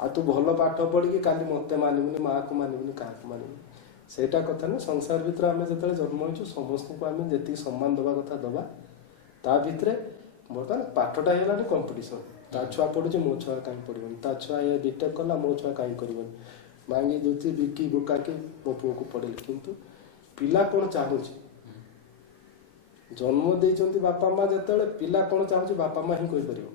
ଆଉ ତୁ ଭଲ ପାଠ ପଢିକି କାଲି ମତେ ମାନିବୁନି, ମାଆକୁ ମାନିବୁନି, କାହାକୁ ମାନିବୁନି, ସେଇଟା କଥା ନୁହେଁ। ସଂସାର ଭିତରେ ଆମେ ଯେତେବେଳେ ଜନ୍ମ ହେଇଛୁ ସମସ୍ତଙ୍କୁ ଆମେ ଯେତିକି ସମ୍ମାନ ଦେବା କଥା ଦେବା। ତା ଭିତରେ ବର୍ତ୍ତମାନ ପାଠଟା ହେଇଗଲାଣି କମ୍ପିଟିସନ। ତା ଛୁଆ ପଢୁଛି, ମୋ ଛୁଆ କାହିଁ ପଢିବନି, ତା ଛୁଆ ଏ ବିଟେକ୍ କଲା, ମୋ ଛୁଆ କାହିଁ କରିବନି, ମାଙ୍ଗି ଦଉଛି ବିକି ବୁକାକି ମୋ ପୁଅକୁ ପଢେଇଲେ। କିନ୍ତୁ ପିଲା କଣ ଚାହୁଁଛି, ଜନ୍ମ ଦେଇଛନ୍ତି ବାପା ମା, ଯେତେବେଳେ ପିଲା କଣ ଚାହୁଁଛି ବାପା ମା ହିଁ କହିପାରିବ।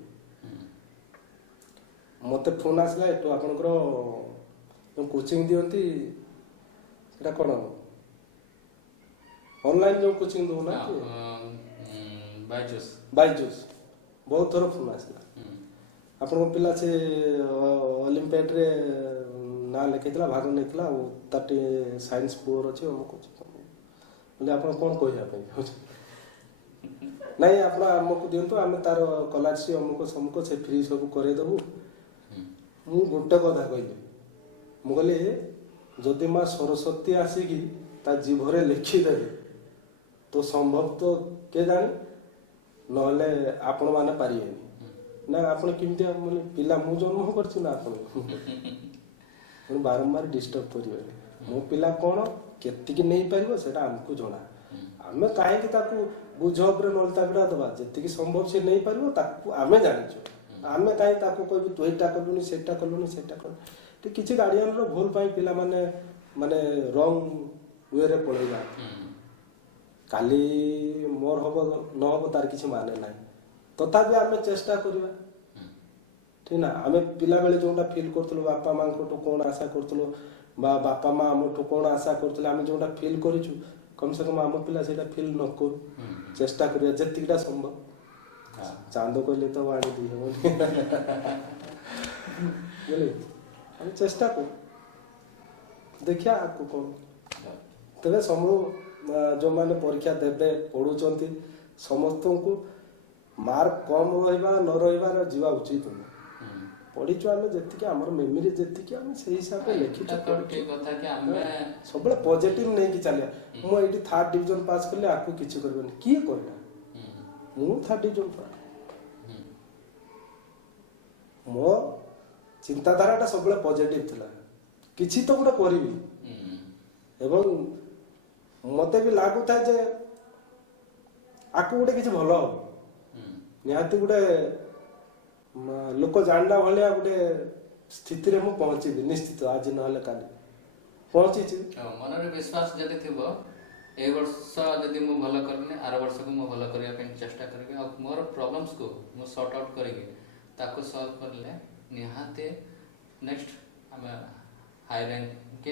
ମତେ ଫୋନ ଆସିଲା ଏଠୁ ଆପଣଙ୍କର କୋଚିଂ ଦିଅନ୍ତି, ସେଟା କଣ ଅନଲାଇନ ଯୋଉ କୋଚିଂ ଦଉନାହାନ୍ତି ବାଇଜୁସ୍, ବହୁତ ଥର ଫୋନ ଆସିଲା। ଆପଣଙ୍କ ପିଲା ସେ ଅଲିମ୍ପିଆଡରେ ନାଁ ଲେଖେଇଥିଲା, ଭାଗ ନେଇଥିଲା, ଆଉ ତାର ଟିକେ ସାଇନ୍ସ ପୁଅର ଅଛି, ଅମୁକ ଅଛି ବୋଲି ଆପଣ କଣ କହିବା ପାଇଁ ଚାହୁଁଛନ୍ତି? ନାଇଁ ଆପଣ ଆମକୁ ଦିଅନ୍ତୁ, ଆମେ ତାର ସ୍କଲାରସିପ୍ ଅମୁକ ସମୁକ ସେ ଫ୍ରି ସବୁ କରେଇଦବୁ। ମୁଁ ଗୋଟେ କଥା କହିଲି, ମୁଁ କହିଲି ଯଦି ମା ସରସ୍ୱତୀ ଆସିକି ତା ଜିଭରେ ଲେଖିଦେବେ ତ ସମ୍ଭବ ତ କେ ଜାଣେ, ନହେଲେ ଆପଣ ମାନେ ପାରିବେନି ନା। ଆପଣ କେମିତି ପିଲା ମୁଁ ଜନ୍ମ କରିଛି ନା ଆପଣ ବାରମ୍ବାର ଡିଷ୍ଟର୍ବ କରିବେନି। ମୋ ପିଲା କଣ କେତିକି ନେଇପାରିବ ସେଇଟା ଆମକୁ ଜଣା। ଆମେ କାହିଁକି ତାକୁ ବୁଝ ଉପରେ ନଳିତା ଦେବା, ଯେତିକି ସମ୍ଭବ ସେ ନେଇପାରିବ ତାକୁ ଆମେ ଜାଣିଛୁ। ଆମେ କାହିଁ ତାକୁ କହିବୁ ତୁ ଏଇଟା କଲୁନି, ସେଇଟା କଲୁନି, ସେଇଟା କଲୁନି। କିଛି ଗାର୍ଡିଆନର ଭୁଲ ପାଇଁ ପିଲାମାନେ ମାନେ ରଙ୍ଗ ୱେରେ ପଳେଇବା। କାଲି ମୋର ହବ ନ ହବ ତାର କିଛି ମାନେ ନାହିଁ, ତଥାପି ଆମେ ଚେଷ୍ଟା କରିବା। ଠିକ ନା, ଆମେ ପିଲାବେଳେ ଯୋଉଟା ଫିଲ୍ କରୁଥିଲୁ, ବାପା ମାଙ୍କଠୁ କଣ ଆଶା କରୁଥିଲୁ, ବା ବାପା ମା ଆମଠୁ କଣ ଆଶା କରୁଥିଲେ, ଆମେ ଯୋଉଟା ଫିଲ୍ କରିଛୁ କମ ସେ କମ ଆମ ପିଲା ସେଇଟା ଫିଲ୍ ନ କରୁ। ଚେଷ୍ଟା କରିବା ଯେତିକିଟା ସମ୍ଭବ। ଚାନ୍ଦ କହିଲେ ତ ଆଣି ଦେଇ ହବନି ବୁଝିଲେ, ଆମେ ଚେଷ୍ଟା କରୁ, ଦେଖିବା ଆଗକୁ କଣ। ତେବେ ସବୁ ଯୋଉମାନେ ପରୀକ୍ଷା ଦେବେ ପଢୁଛନ୍ତି ସମସ୍ତଙ୍କୁ ମାର୍କ କମ ରହିବା ନ ରହିବାର ଯିବା ଉଚିତ ନୁହେଁ। ପଢିଛୁ ଆମେ ଯେତିକି, ଆମର ମେମୋରି ଯେତିକି, ଆମେ ସେଇ ହିସାବରେ ଲେଖିଛୁ। ସବୁବେଳେ ପଜିଟିଭ ନେଇକି ଚାଲିବା। ମୁଁ ଏଇଠି 3rd ଡିଭିଜନ ପାସ୍ କଲି, ଆକୁ କିଛି କରିବନି, କିଏ କହିଲା? ମୁଁ 3rd ଡିଭିଜନ ପାସ୍, ମୋ ଚିନ୍ତାଧାରାଟା ସବୁବେଳେ ପଜିଟିଭ ଥିଲା, କିଛି ତ ଗୋଟେ କରିବି। ଏବଂ ମତେ ବି ଲାଗୁଥାଏ ଯେ ଆକୁ ଗୋଟେ କିଛି ଭଲ ହବ, ନିହାତି ଗୋଟେ ଲୋକ ଜାଣିଲା ଭଳିଆ ଗୋଟେ ସ୍ଥିତିରେ ମୁଁ ପହଞ୍ଚିବି ନିଶ୍ଚିତ, ଆଜି ନହେଲେ କାଲି ପହଞ୍ଚିଛି। ମନରେ ବିଶ୍ୱାସ ଯଦି ଥିବ, ଏ ବର୍ଷ ଯଦି ମୁଁ ଭଲ କରିନି, ଆର ବର୍ଷକୁ ମୁଁ ଭଲ କରିବା ପାଇଁ ଚେଷ୍ଟା କରିବି, ଆଉ ମୋର ପ୍ରୋବ୍ଲେମ୍ସକୁ ମୁଁ ସର୍ଟ ଆଉଟ୍ କରିକି ତାକୁ ସଲ୍ଭ କରିଲେ ନିହାତି ନେକ୍ସଟ ଆମେ ହାଇ ର୍ୟାଙ୍କ କି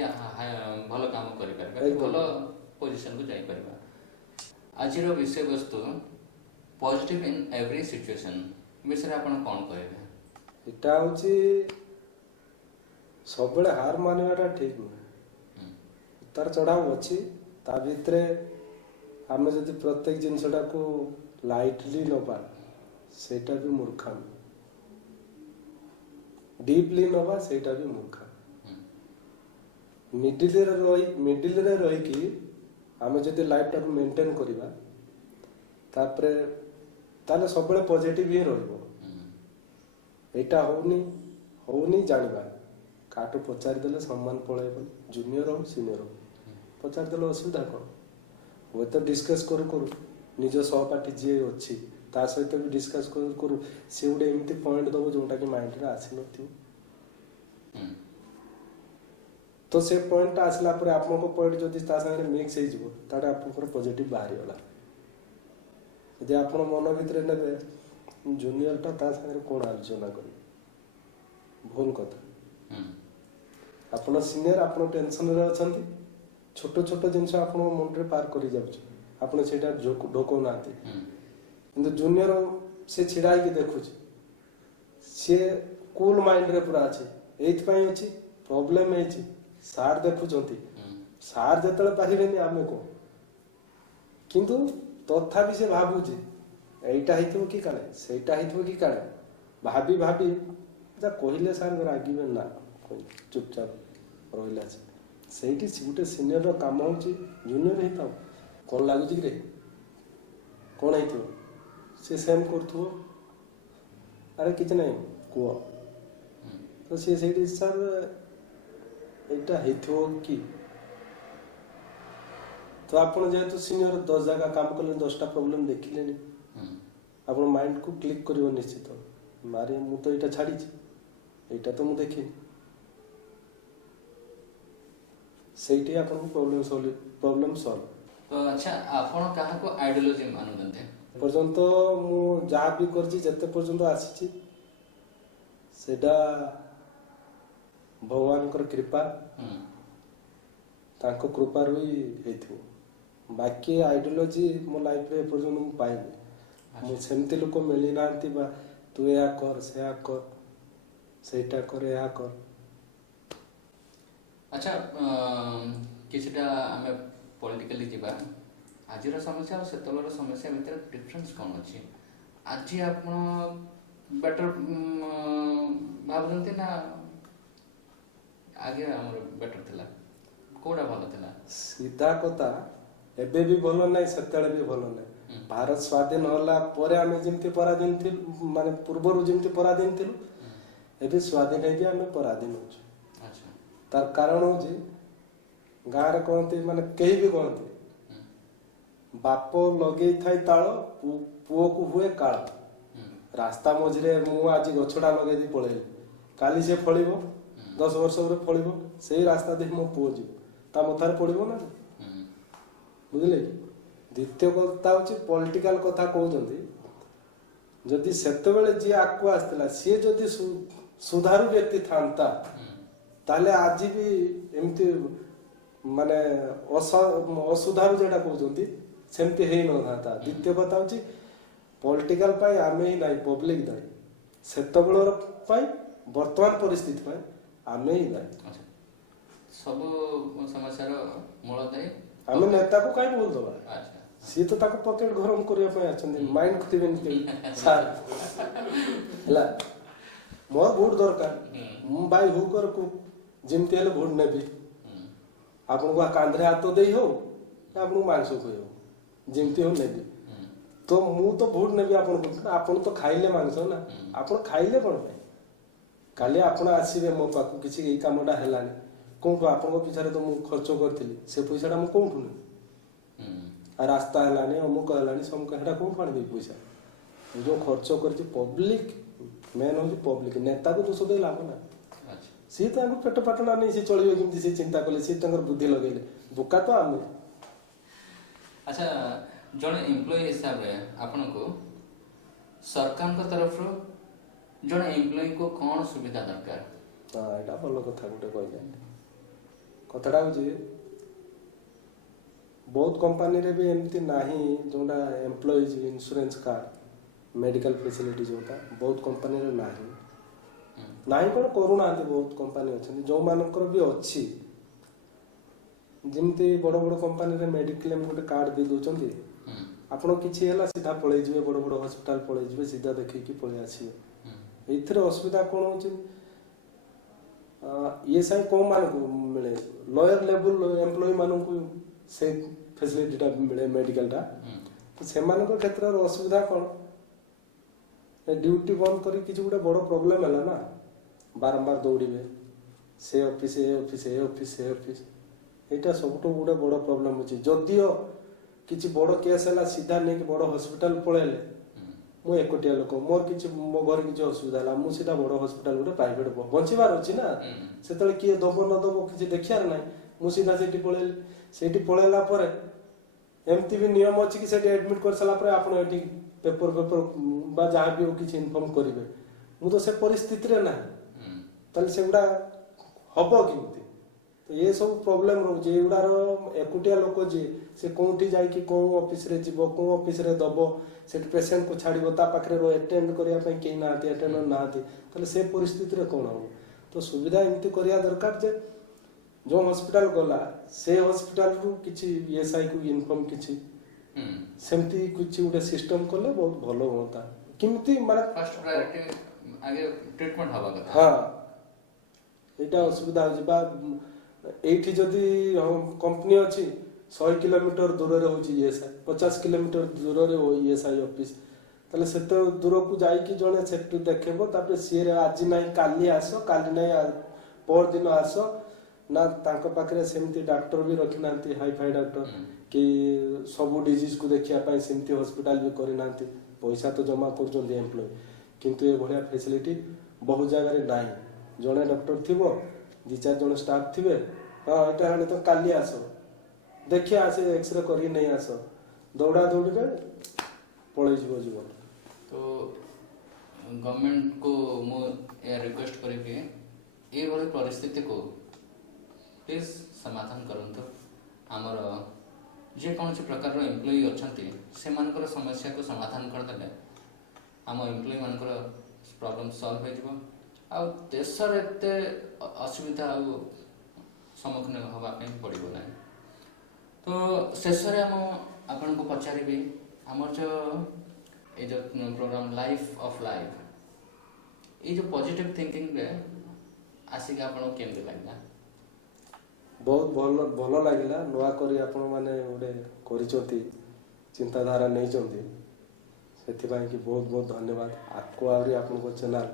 ଭଲ କାମ କରିପାରିବା, ଭଲ ପୋଜିସନକୁ ଯାଇପାରିବା। ଆଜିର ବିଷୟବସ୍ତୁ ପଜିଟିଭ ଇନ୍ ଏଭ୍ରି ସିଚୁଏସନ୍ ବିଷୟରେ ଆପଣ କ'ଣ କହିବେ? ଏଟା ହଉଛି ସବୁବେଳେ ହାର ମାନିବାଟା ଠିକ ନୁହେଁ, ଉତାର ଚଢାव ଅଛି। ତା ଭିତରେ ଆମେ ଯଦି ପ୍ରତ୍ୟେକ ଜିନିଷଟାକୁ ଲାଇଟଲି ନବା ସେଇଟା ବି ମୂର୍ଖାମି, ଡିପଲି ନବା ସେଇଟା ବି ମୂର୍ଖାମି। ମିଡିଲରେ ରହିକି ଆମେ ଯଦି ଲାଇଫଟାକୁ ମେଣ୍ଟେନ କରିବା ତାପରେ ତାହେଲେ ସବୁବେଳେ ପଜିଟିଭ ହିଁ ରହିବ। ଏଇଟା ହଉନି ଜାଣିବା, କାହାଠୁ ପଚାରିଦେଲେ ସମ୍ମାନ ପଳେଇବନି, ଜୁନିୟର ହଉ ସିନିୟର ହଉ ପଚାରିଦେଲେ ଅସୁବିଧା କ'ଣ? ହୁଏତ ଡିସ୍କସ୍ କରୁ କରୁ ନିଜ ସହପାଠୀ ଯିଏ ଅଛି ତା ସହିତ ବି ଡିସ୍କସ୍ କରୁ କରୁ ସେ ଗୋଟେ ଏମିତି ପଏଣ୍ଟ ଦେବ ଯୋଉଟାକି ମାଇଣ୍ଡରେ ଆସିନଥିବ। ତ ସେ ପଏଣ୍ଟଟା ଆସିଲା ପରେ ଆପଣଙ୍କ ପଏଣ୍ଟ ଯଦି ତା ସାଙ୍ଗରେ ମିକ୍ସ ହେଇଯିବ ତାହେଲେ ଆପଣଙ୍କର ପଜିଟିଭ ବାହାରିଗଲା। ଯଦି ଆପଣ ମନ ଭିତରେ ନେବେ ଜୁନିୟରଟା ତା ସାଙ୍ଗରେ କ'ଣ ଆଲୋଚନା କରିବେ, ଭୁଲ କଥା। ଆପଣ ସିନିୟର, ଆପଣ ଟେନସନରେ ଅଛନ୍ତି, ଛୋଟ ଛୋଟ ଜିନିଷ ଆପଣଙ୍କ ମୁଣ୍ଡରେ ପାର କରି ଯାଉଛି, ଆପଣ ସେଇଟା ଢୋକଉନାହାନ୍ତି। କିନ୍ତୁ ଜୁନିୟର ସେ ଛିଡ଼ା ହେଇକି ଦେଖୁଛି, ସିଏ କୁଲ ମାଇଣ୍ଡରେ ପୁରା ଅଛି। ଏଇଥିପାଇଁ ଅଛି ପ୍ରୋବ୍ଲେମ ହେଇଛି, ସାର୍ ଦେଖୁଛନ୍ତି, ସାର୍ ଯେତେବେଳେ ପାରିବେନି ଆମେ କ'ଣ, କିନ୍ତୁ ତଥାପି ସେ ଭାବୁଛି ଏଇଟା ହେଇଥିବ କି କାଳେ, ସେଇଟା ହେଇଥିବ କି କାଳେ, ଭାବି ଯା କହିଲେ ସାର୍ ରାଗିବେ ନା, ଚୁପଚାପ ରହିଲା ସେ। ସେଇଠି ଗୋଟେ ସିନିୟରର କାମ ହେଉଛି ଜୁନିୟର ହେଇଥାଉ କ'ଣ ଲାଗୁଛି କିରେ କ'ଣ ହେଇଥିବ ସେ ସେମ୍ କରୁଥିବ ଆରେ କିଛି ନାହିଁ କୁହ ତ ସିଏ ସେଇଠି ସାର୍ ଏଇଟା ହେଇଥିବ କି ତ ଆପଣ ଯେହେତୁ ସିନିୟର 10 ଜାଗା କାମ କଲେ 10ଟା ପ୍ରୋବ୍ଲେମ୍ ଦେଖିଲେନି ଆପଣ ମାଇଣ୍ଡକୁ କ୍ଲିକ୍ କରିବ ନିଶ୍ଚିତ ମାରେ ମୁଁ ତ ଏଇଟା ଛାଡ଼ିଛି ଏଇଟା ତ ମୁଁ ଦେଖିନି ସେଇଠି ଆପଣଙ୍କୁ ପ୍ରୋବ୍ଲେମ୍ ସଲ୍ଭ ତ ଆଚ୍ଛା ଆପଣ କାହାକୁ ଆଇଡିଓଲୋଜି ମାନୁଛନ୍ତି? ପର୍ଯ୍ୟନ୍ତ ମୁଁ ଯାହା ବି କରିଛି ଯେତେ ପର୍ଯ୍ୟନ୍ତ ଆସିଛି ସେଇଟା ଭଗବାନଙ୍କର କୃପା ତାଙ୍କ କୃପାରୁ ହିଁ ହେଇଥିବ ବାକି ଆଇଡିଓଲୋଜି ମୋ ଲାଇଫରେ ଏପର୍ଯ୍ୟନ୍ତ ମୁଁ ପାଇନି ମୁଁ ସେମିତି ଲୋକ ମିଳିନାହାନ୍ତି ବା ତୁ ଏହା କର ସେୟା କର ସେଇଟା କର ଏହା କର ଆଚ୍ଛା କିଛିଟା ଆମେ ପଲିଟିକାଲି ଯିବା ଆଜିର ସମସ୍ୟା ଆଉ ସେତେବେଳର ସମସ୍ୟା ଭିତରେ ଡିଫରେନ୍ସ କ'ଣ ଅଛି ଆଜି ଆପଣ ବେଟର ଭାବୁଛନ୍ତି ନା ଆଗେ ଆମର ବେଟର ଥିଲା କୋଉଟା ଭଲ ଥିଲା? ସିଧା କଥା ଏବେ ବି ଭଲ ନାହିଁ ସେତେବେଳେ ବି ଭଲ ନାହିଁ ଭାରତ ସ୍ୱାଧୀନ ହେଲା ପରେ ଆମେ ଯେମିତି ପରାଧୀନ ଥିଲୁ ମାନେ ପୂର୍ବରୁ ଯେମିତି ପରାଧୀନ ଥିଲୁ ଏବେ ସ୍ୱାଧୀନ ହେଇକି ଆମେ ପରାଧୀନ ହେଉଛୁ ତାର କାରଣ ହେଉଛି ଗାଁରେ କହନ୍ତି ମାନେ କେହି ବି କହନ୍ତି ବାପ ଲଗେଇଥାଏ ତାଳ ପୁଅକୁ ହୁଏ କାଳ ରାସ୍ତା ମଝିରେ ମୁଁ ଆଜି ଗଛଟା ଲଗେଇ ଦେଇ ପଳେଇଲି କାଲି ସେ ଫଳିବ 10 ବର୍ଷ ପରେ ଫଳିବ ସେଇ ରାସ୍ତା ଦେଇ ମୋ ପୁଅ ଯିବ ତା ମଥାରେ ପଡ଼ିବ ନା ବୁଝିଲେ କି ଦ୍ୱିତୀୟ କଥା ହେଉଛି ପଲିଟିକାଲ କଥା କହୁଛନ୍ତି ଯଦି ସେତେବେଳେ ଯିଏ ଆଗକୁ ଆସିଥିଲା ସିଏ ଯଦି ସୁଧାରୁ ବ୍ୟକ୍ତି ଥାନ୍ତା ତାହେଲେ ଆଜି ବି ଏମିତି ମାନେ ଅସୁଧାରୁ ଯେଉଁଟା କହୁଛନ୍ତି ସେମିତି ହେଇନଥାନ୍ତା ଦ୍ୱିତୀୟ କଥା ହେଉଛି ପଲିଟିକାଲ ପାଇଁ ଆମେ ହିଁ ଦାୟୀ ପବ୍ଲିକ ଦାୟୀ ସେତେବେଳର ପାଇଁ ବର୍ତ୍ତମାନ ପରିସ୍ଥିତି ପାଇଁ ଆମେ ହିଁ ଦାୟୀ ସବୁ ସମସ୍ୟାର ମୂଳ ଦାୟୀ ଆମେ ନେତାକୁ କାହିଁ ଭୁଲ ଦେବା ସିଏ ତ ତାକୁ ପକେଟ ଗରମ କରିବା ପାଇଁ ଅଛନ୍ତି ମାଇଣ୍ଡ କରିବେନି ସାର୍ ହେଲା ମୋର ଭୋଟ ଦରକାର ମୁଁ ଭାଇ ହୁକରକୁ ଯେମିତି ହେଲେ ଭୋଟ ନେବି ଆପଣଙ୍କୁ କାନ୍ଧରେ ହାତ ଦେଇ ହଉ ଆପଣଙ୍କୁ ମାଂସ ଖୁଇ ହଉ ଯେମିତି ହଉ ନେବି ତ ମୁଁ ତ ଭୋଟ ନେବି ଆପଣଙ୍କୁ ଆପଣ ତ ଖାଇଲେ ମାଂସ ନା ଆପଣ ଖାଇଲେ କ'ଣ ପାଇଁ କାଲି ଆପଣ ଆସିବେ ମୋ ପାଖକୁ କିଛି ଏଇ କାମଟା ହେଲାନି କୋଉଠୁ ଆପଣଙ୍କ ପିଛାରେ ତ ମୁଁ ଖର୍ଚ୍ଚ କରିଥିଲି ସେ ପଇସାଟା ମୁଁ କୋଉଠୁ ନେବି ରାସ୍ତା ହେଲାନି ଅମୁକ ହେଲାନି ସମୁକ ହେଟା କୋଉଠୁ ଆଣିବି ପଇସା ମୁଁ ଯେଉଁ ଖର୍ଚ୍ଚ କରିଛି ପବ୍ଲିକ ମେନ୍ ହେଉଛି ପବ୍ଲିକ ନେତାକୁ ଦୋଷ ଦେଇ ଲାଭ ନା ସିଏ ତାଙ୍କୁ ପେଟ ପାଟଣା ନେଇ ସେ ଚଳିବେ କେମିତି ସେ ଚିନ୍ତା କଲେ ସିଏ ତାଙ୍କର ବୁଦ୍ଧି ଲଗେଇଲେ ବୋକା ତ ଆମେ ଆଚ୍ଛା ଜଣେ ଏମ୍ପ୍ଲୟି ହିସାବରେ ଆପଣଙ୍କୁ ସରକାରଙ୍କ ତରଫରୁ ଜଣେ ଏମ୍ପ୍ଲୟିକୁ କ'ଣ ସୁବିଧା ଦରକାର? ହଁ ଏଇଟା ଭଲ କଥା ଗୋଟେ କହିଲେ କଥାଟା ହେଉଛି ବହୁତ କମ୍ପାନୀରେ ବି ଏମିତି ନାହିଁ ଯେଉଁଟା employees insurance card medical facility ଯେଉଁଟା ବହୁତ କମ୍ପାନୀରେ ନାହିଁ ନାହିଁ କ'ଣ କରୁନାହାନ୍ତି ବହୁତ କମ୍ପାନୀ ଅଛନ୍ତି ଯେଉଁମାନଙ୍କର ବି ଅଛି ଯେମିତି ବଡ଼ ବଡ଼ କମ୍ପାନୀରେ ମେଡ଼ିକ୍ଲେମ୍ ଗୋଟେ କାର୍ଡ଼ ଦେଇ ଦେଉଛନ୍ତି ଆପଣ କିଛି ହେଲା ସିଧା ପଳେଇଯିବେ ବଡ଼ ବଡ଼ ହସ୍ପିଟାଲ ପଳେଇଯିବେ ସିଧା ଦେଖେଇକି ପଳେଇ ଆସିବେ ଏଇଥିରେ ଅସୁବିଧା କ'ଣ ହେଉଛି ESI କେଉଁମାନଙ୍କୁ ମିଳେ ଲୋୟର ଲେବୁଲ ଏମ୍ପ୍ଲୟି ମାନଙ୍କୁ ସେ ଫେସିଲିଟିଟା ମିଳେ ମେଡ଼ିକାଲଟା ତ ସେମାନଙ୍କ କ୍ଷେତ୍ରରେ ଅସୁବିଧା କ'ଣ ଡ୍ୟୁଟି ବନ୍ଦ କରି କିଛି ଗୋଟେ ବଡ଼ ପ୍ରୋବ୍ଲେମ୍ ହେଲା ନା ବାରମ୍ବାର ଦୌଡ଼ିବେ ସେ ଅଫିସ୍ ଏ ଅଫିସ୍ ଏ ଅଫିସ୍ ସେ ଅଫିସ୍ ଏଇଟା ସବୁଠୁ ଗୋଟେ ବଡ଼ ପ୍ରୋବ୍ଲେମ୍ ହେଉଛି ଯଦିଓ କିଛି ବଡ଼ କେସ୍ ହେଲା ସିଧା ନେଇକି ବଡ଼ ହସ୍ପିଟାଲ ପଳେଇଲେ ମୁଁ ଏକୁଟିଆ ଲୋକ ମୋର କିଛି ମୋ ଘରେ କିଛି ଅସୁବିଧା ହେଲା ମୁଁ ସିଧା ବଡ଼ ହସ୍ପିଟାଲ ଗୋଟେ ପ୍ରାଇଭେଟ୍ ବଞ୍ଚିବାର ଅଛି ନା ସେତେବେଳେ କିଏ ଦେବ ନ ଦେବ କିଛି ଦେଖିବାର ନାହିଁ ମୁଁ ସିଧା ସେଇଠି ପଳେଇଲି ସେଇଠି ପଳେଇଲା ପରେ ଏମିତି ବି ନିୟମ ଅଛି କି ସେଠି ଆଡମିଟ୍ କରିସାରିଲା ପରେ ଆପଣ ଏଠି ପେପର ବା ଯାହା ବି କିଛି ଇନଫର୍ମ କରିବେ ମୁଁ ତ ସେ ପରିସ୍ଥିତିରେ ନାହିଁ ତାହେଲେ ସେଗୁଡ଼ା ହବ କେମିତି ଏସବୁ ପ୍ରୋବ୍ଲେମ୍ ରହୁଛି ଏଗୁଡ଼ାର ଏକୁଟିଆ ଲୋକ ଯିଏ ସେ କେଉଁଠି ଯାଇକି କେଉଁ ଅଫିସରେ ଯିବ କେଉଁ ଅଫିସରେ ଦେବ ସେଠି ପେସେଣ୍ଟକୁ ଛାଡ଼ିବ ତା ପାଖରେ ଆଟେଣ୍ଡ କରିବା ପାଇଁ କେହି ନାହାନ୍ତି ଆଟେଣ୍ଡର ନାହାନ୍ତି ତାହେଲେ ସେ ପରିସ୍ଥିତିରେ କ'ଣ ହବ ତ ସୁବିଧା ଏମିତି କରିବା ଦରକାର ଯେ ଯେଉଁ ହସ୍ପିଟାଲ ଗଲା ସେ ହସ୍ପିଟାଲରୁ କିଛି ESIକୁ ଇନଫର୍ମ କିଛି ସେମିତି କିଛି ଗୋଟେ ସିଷ୍ଟମ କଲେ ବହୁତ ଭଲ ହୁଅନ୍ତା କେମିତି ମାନେ ଫାର୍ଷ୍ଟ ପ୍ରାୟୋରିଟି ଆଗେ ଟ୍ରିଟମେଣ୍ଟ ହେବା କଥା ହଁ ଏଇଟା ଅସୁବିଧା ହେଉଛି ବା ଏଇଠି ଯଦି କମ୍ପାନୀ ଅଛି 100 କିଲୋମିଟର ଦୂରରେ ହେଉଛି ଇଏସ୍ଆଇ, 50 କିଲୋମିଟର ଦୂରରେ ଇଏସ୍ଆଇ ଅଫିସ୍, ତାହେଲେ ସେତେ ଦୂରକୁ ଯାଇକି ଜଣେ ସେଠୁ ଦେଖେଇବ, ତାପରେ ସିଏ ଆଜି ନାହିଁ କାଲି ଆସ, କାଲି ନାହିଁ ପରଦିନ ଆସ ନା, ତାଙ୍କ ପାଖରେ ସେମିତି ଡାକ୍ତର ବି ରଖିନାହାନ୍ତି, ହାଇଫାଇ ଡାକ୍ତର କି ସବୁ ଡିଜିଜ୍କୁ ଦେଖିବା ପାଇଁ ସେମିତି ହସ୍ପିଟାଲ ବି କରିନାହାନ୍ତି, ପଇସା ତ ଜମା କରୁଛନ୍ତି ଏମ୍ପ୍ଲୟ, କିନ୍ତୁ ଏଭଳିଆ ଫେସିଲିଟି ବହୁତ ଜାଗାରେ ନାହିଁ। ଜଣେ ଡକ୍ଟର ଥିବ, 2-4 ଜଣ ଷ୍ଟାଫ୍ ଥିବେ, ହଁ ଏଇଟା ହେଲେ ତ କାଲି ଆସ, ଦେଖିଆ ଆସେ ଏକ୍ସରେ କରିକି ନେଇ ଆସ, ଦୌଡ଼ା ଦୌଡ଼ିରେ ପଳେଇଯିବ ଜୀବନ। ତ ଗଭର୍ଣ୍ଣମେଣ୍ଟକୁ ମୁଁ ଏହା ରିକ୍ୱେଷ୍ଟ କରିବି ଏଇଭଳି ପରିସ୍ଥିତିକୁ ପ୍ଲିଜ୍ ସମାଧାନ କରନ୍ତୁ। ଆମର ଯେକୌଣସି ପ୍ରକାରର ଏମ୍ପ୍ଲୟି ଅଛନ୍ତି ସେମାନଙ୍କର ସମସ୍ୟାକୁ ସମାଧାନ କରିଦେଲେ ଆମ ଏମ୍ପ୍ଲୟିମାନଙ୍କର ପ୍ରୋବ୍ଲେମ୍ ସଲ୍ଭ ହୋଇଯିବ, ଆଉ ଦେଶରେ ଏତେ ଅସୁବିଧା ଆଉ ସମ୍ମୁଖୀନ ହେବା ପାଇଁ ପଡ଼ିବ ନାହିଁ। ତ ଶେଷରେ ଆପଣଙ୍କୁ ପଚାରିବି, ଆମର ଏ ଯେଉଁ ପ୍ରୋଗ୍ରାମ ଲାଇଫ୍ ଅଫ୍ ଲାଇଫ୍, ଏଇ ଯେଉଁ ପଜିଟିଭ୍ ଥିଙ୍କିଂରେ ଆସିକି ଆପଣଙ୍କୁ କେମିତି ଲାଗିଲା? ବହୁତ ଭଲ ଲାଗିଲା। ନୂଆ କରି ଆପଣମାନେ ଗୋଟେ କରିଛନ୍ତି, ଚିନ୍ତାଧାରା ନେଇଛନ୍ତି, ସେଥିପାଇଁ କି ବହୁତ ବହୁତ ଧନ୍ୟବାଦ। ଆଗକୁ ଆହୁରି ଆପଣଙ୍କ ଚ୍ୟାନେଲ୍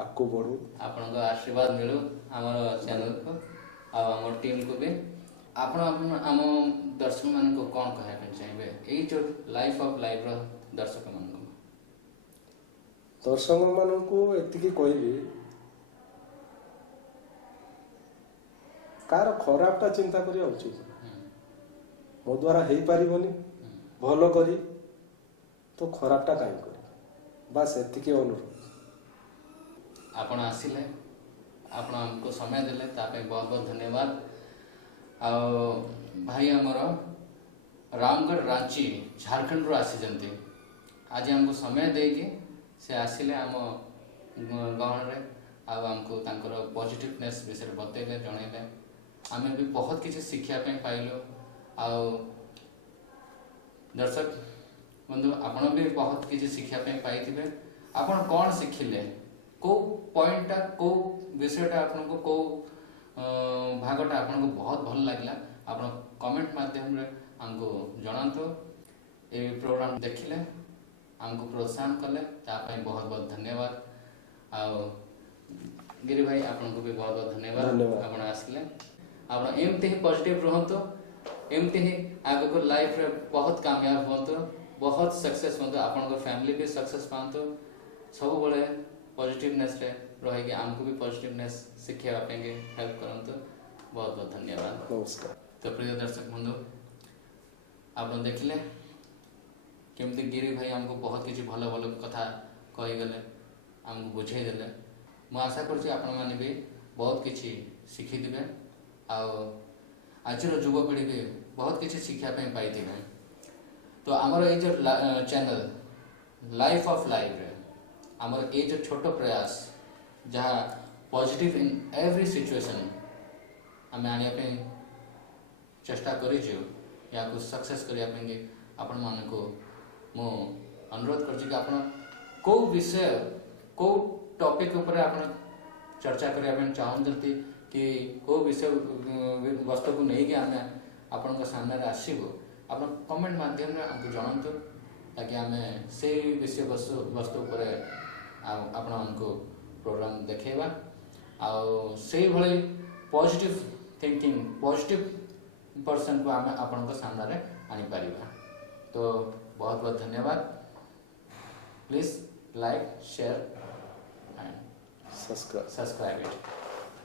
ଆଗକୁ ବଢ଼ୁ, ଆପଣଙ୍କ ଆଶୀର୍ବାଦ ମିଳୁ ଆମର ଚ୍ୟାନେଲକୁ ଆଉ ଆମ ଟିମ୍କୁ ବି। ଆପଣ ଆମ ଦର୍ଶକମାନଙ୍କୁ କ'ଣ କହିବା ପାଇଁ ଚାହିଁବେ ଏଇ ଯେଉଁ ଲାଇଫ୍ ଅଫ୍ ଲାଇଫ୍ର ଦର୍ଶକମାନଙ୍କୁ ଏତିକି କହିବି, କାହାର ଖରାପଟା ଚିନ୍ତା କରିବା ଉଚିତ। ମୋ ଦ୍ୱାରା ହେଇପାରିବନି, ଭଲ କରି ତ ଖରାପଟା କାହିଁ କରିବି, ବାସ୍ ଏତିକି ଅନୁରୋଧ। ଆପଣ ଆସିଲେ, ଆପଣ ଆମକୁ ସମୟ ଦେଲେ, ତା ପାଇଁ ବହୁତ ବହୁତ ଧନ୍ୟବାଦ। ଆଉ ଭାଇ ଆମର ରାମଗଡ଼ ରାଞ୍ଚି ଝାଡ଼ଖଣ୍ଡରୁ ଆସିଛନ୍ତି, ଆଜି ଆମକୁ ସମୟ ଦେଇକି ସେ ଆସିଲେ ଆମ ଗହଣରେ, ଆଉ ଆମକୁ ତାଙ୍କର ପଜିଟିଭନେସ୍ ବିଷୟରେ ବତେଇଲେ, ଜଣେଇଲେ। ଆମେ ବି ବହୁତ କିଛି ଶିଖିବା ପାଇଁ ପାଇଲୁ। ଆଉ ଦର୍ଶକ ବନ୍ଧୁ, ଆପଣ ବି ବହୁତ କିଛି ଶିଖିବା ପାଇଁ ପାଇଥିବେ। ଆପଣ କ'ଣ ଶିଖିଲେ, କେଉଁ ପଏଣ୍ଟଟା, କେଉଁ ବିଷୟଟା ଆପଣଙ୍କୁ, କେଉଁ ଭାଗଟା ଆପଣଙ୍କୁ ବହୁତ ଭଲ ଲାଗିଲା, ଆପଣ କମେଣ୍ଟ ମାଧ୍ୟମରେ ଆମକୁ ଜଣାନ୍ତୁ। ଏ ପ୍ରୋଗ୍ରାମ ଦେଖିଲେ, ଆମକୁ ପ୍ରୋତ୍ସାହନ କଲେ, ତା ପାଇଁ ବହୁତ ବହୁତ ଧନ୍ୟବାଦ। ଆଉ ଗିରି ଭାଇ, ଆପଣଙ୍କୁ ବି ବହୁତ ବହୁତ ଧନ୍ୟବାଦ, ଆପଣ ଆସିଲେ। ଆପଣ ଏମିତି ହିଁ ପଜିଟିଭ ରୁହନ୍ତୁ, ଏମିତି ହିଁ ଆଗକୁ ଲାଇଫରେ ବହୁତ କାମୟାବ ହୁଅନ୍ତୁ, ବହୁତ ସକ୍ସେସ୍ ହୁଅନ୍ତୁ, ଆପଣଙ୍କ ଫ୍ୟାମିଲି ବି ସକ୍ସେସ୍ ପାଆନ୍ତୁ। ସବୁବେଳେ ପଜିଟିଭନେସ୍ରେ ରହିକି ଆମକୁ ବି ପଜିଟିଭନେସ୍ ଶିଖାଇବା ପାଇଁ ହେଲ୍ପ କରନ୍ତୁ। ବହୁତ ବହୁତ ଧନ୍ୟବାଦ, ନମସ୍କାର। ତ ପ୍ରିୟ ଦର୍ଶକ ବନ୍ଧୁ, ଆପଣ ଦେଖିଲେ କେମିତି ଗିରି ଭାଇ ଆମକୁ ବହୁତ କିଛି ଭଲ ଭଲ କଥା କହିଗଲେ, ଆମକୁ ବୁଝେଇଦେଲେ। ମୁଁ ଆଶା କରୁଛି ଆପଣମାନେ ବି ବହୁତ କିଛି ଶିଖିଥିବେ, ଆଉ ଆଜିର ଯୁବପିଢ଼ି ବି ବହୁତ କିଛି ଶିଖିବା ପାଇଁ ପାଇଥିବେ। ତ ଆମର ଏଇ ଯେଉଁ ଚ୍ୟାନେଲ୍ ଲାଇଫ୍ ଅଫ୍ ଲାଇଫ୍ରେ ଆମର ଏଇ ଯେଉଁ ଛୋଟ ପ୍ରୟାସ, ଯାହା ପଜିଟିଭ୍ ଇନ୍ ଏଭ୍ରି ସିଚୁଏସନ୍ ଆମେ ଆଣିବା ପାଇଁ ଚେଷ୍ଟା କରିଛୁ, ଏହାକୁ ସକ୍ସେସ୍ କରିବା ପାଇଁ ଆପଣମାନଙ୍କୁ ମୁଁ ଅନୁରୋଧ କରୁଛି କି ଆପଣ କେଉଁ ବିଷୟ, କେଉଁ ଟପିକ୍ ଉପରେ ଆପଣ ଚର୍ଚ୍ଚା କରିବା ପାଇଁ ଚାହୁଁଛନ୍ତି, କି କେଉଁ ବସ୍ତୁକୁ ନେଇକି ଆମେ ଆପଣଙ୍କ ସାମ୍ନାରେ ଆସିବୁ, ଆପଣ କମେଣ୍ଟ ମାଧ୍ୟମରେ ଆମକୁ ଜଣାନ୍ତୁ, ତାକି ଆମେ ସେଇ ବସ୍ତୁ ଉପରେ ଆପଣମାନଙ୍କୁ ପ୍ରୋଗ୍ରାମ ଦେଖେଇବା, ଆଉ ସେଇଭଳି ପଜିଟିଭ୍ ଥିଙ୍କିଂ, ପଜିଟିଭ୍ ପର୍ସନକୁ ଆମେ ଆପଣଙ୍କ ସାମ୍ନାରେ ଆଣିପାରିବା। ତ ବହୁତ ବହୁତ ଧନ୍ୟବାଦ। Please like, share and subscribe it.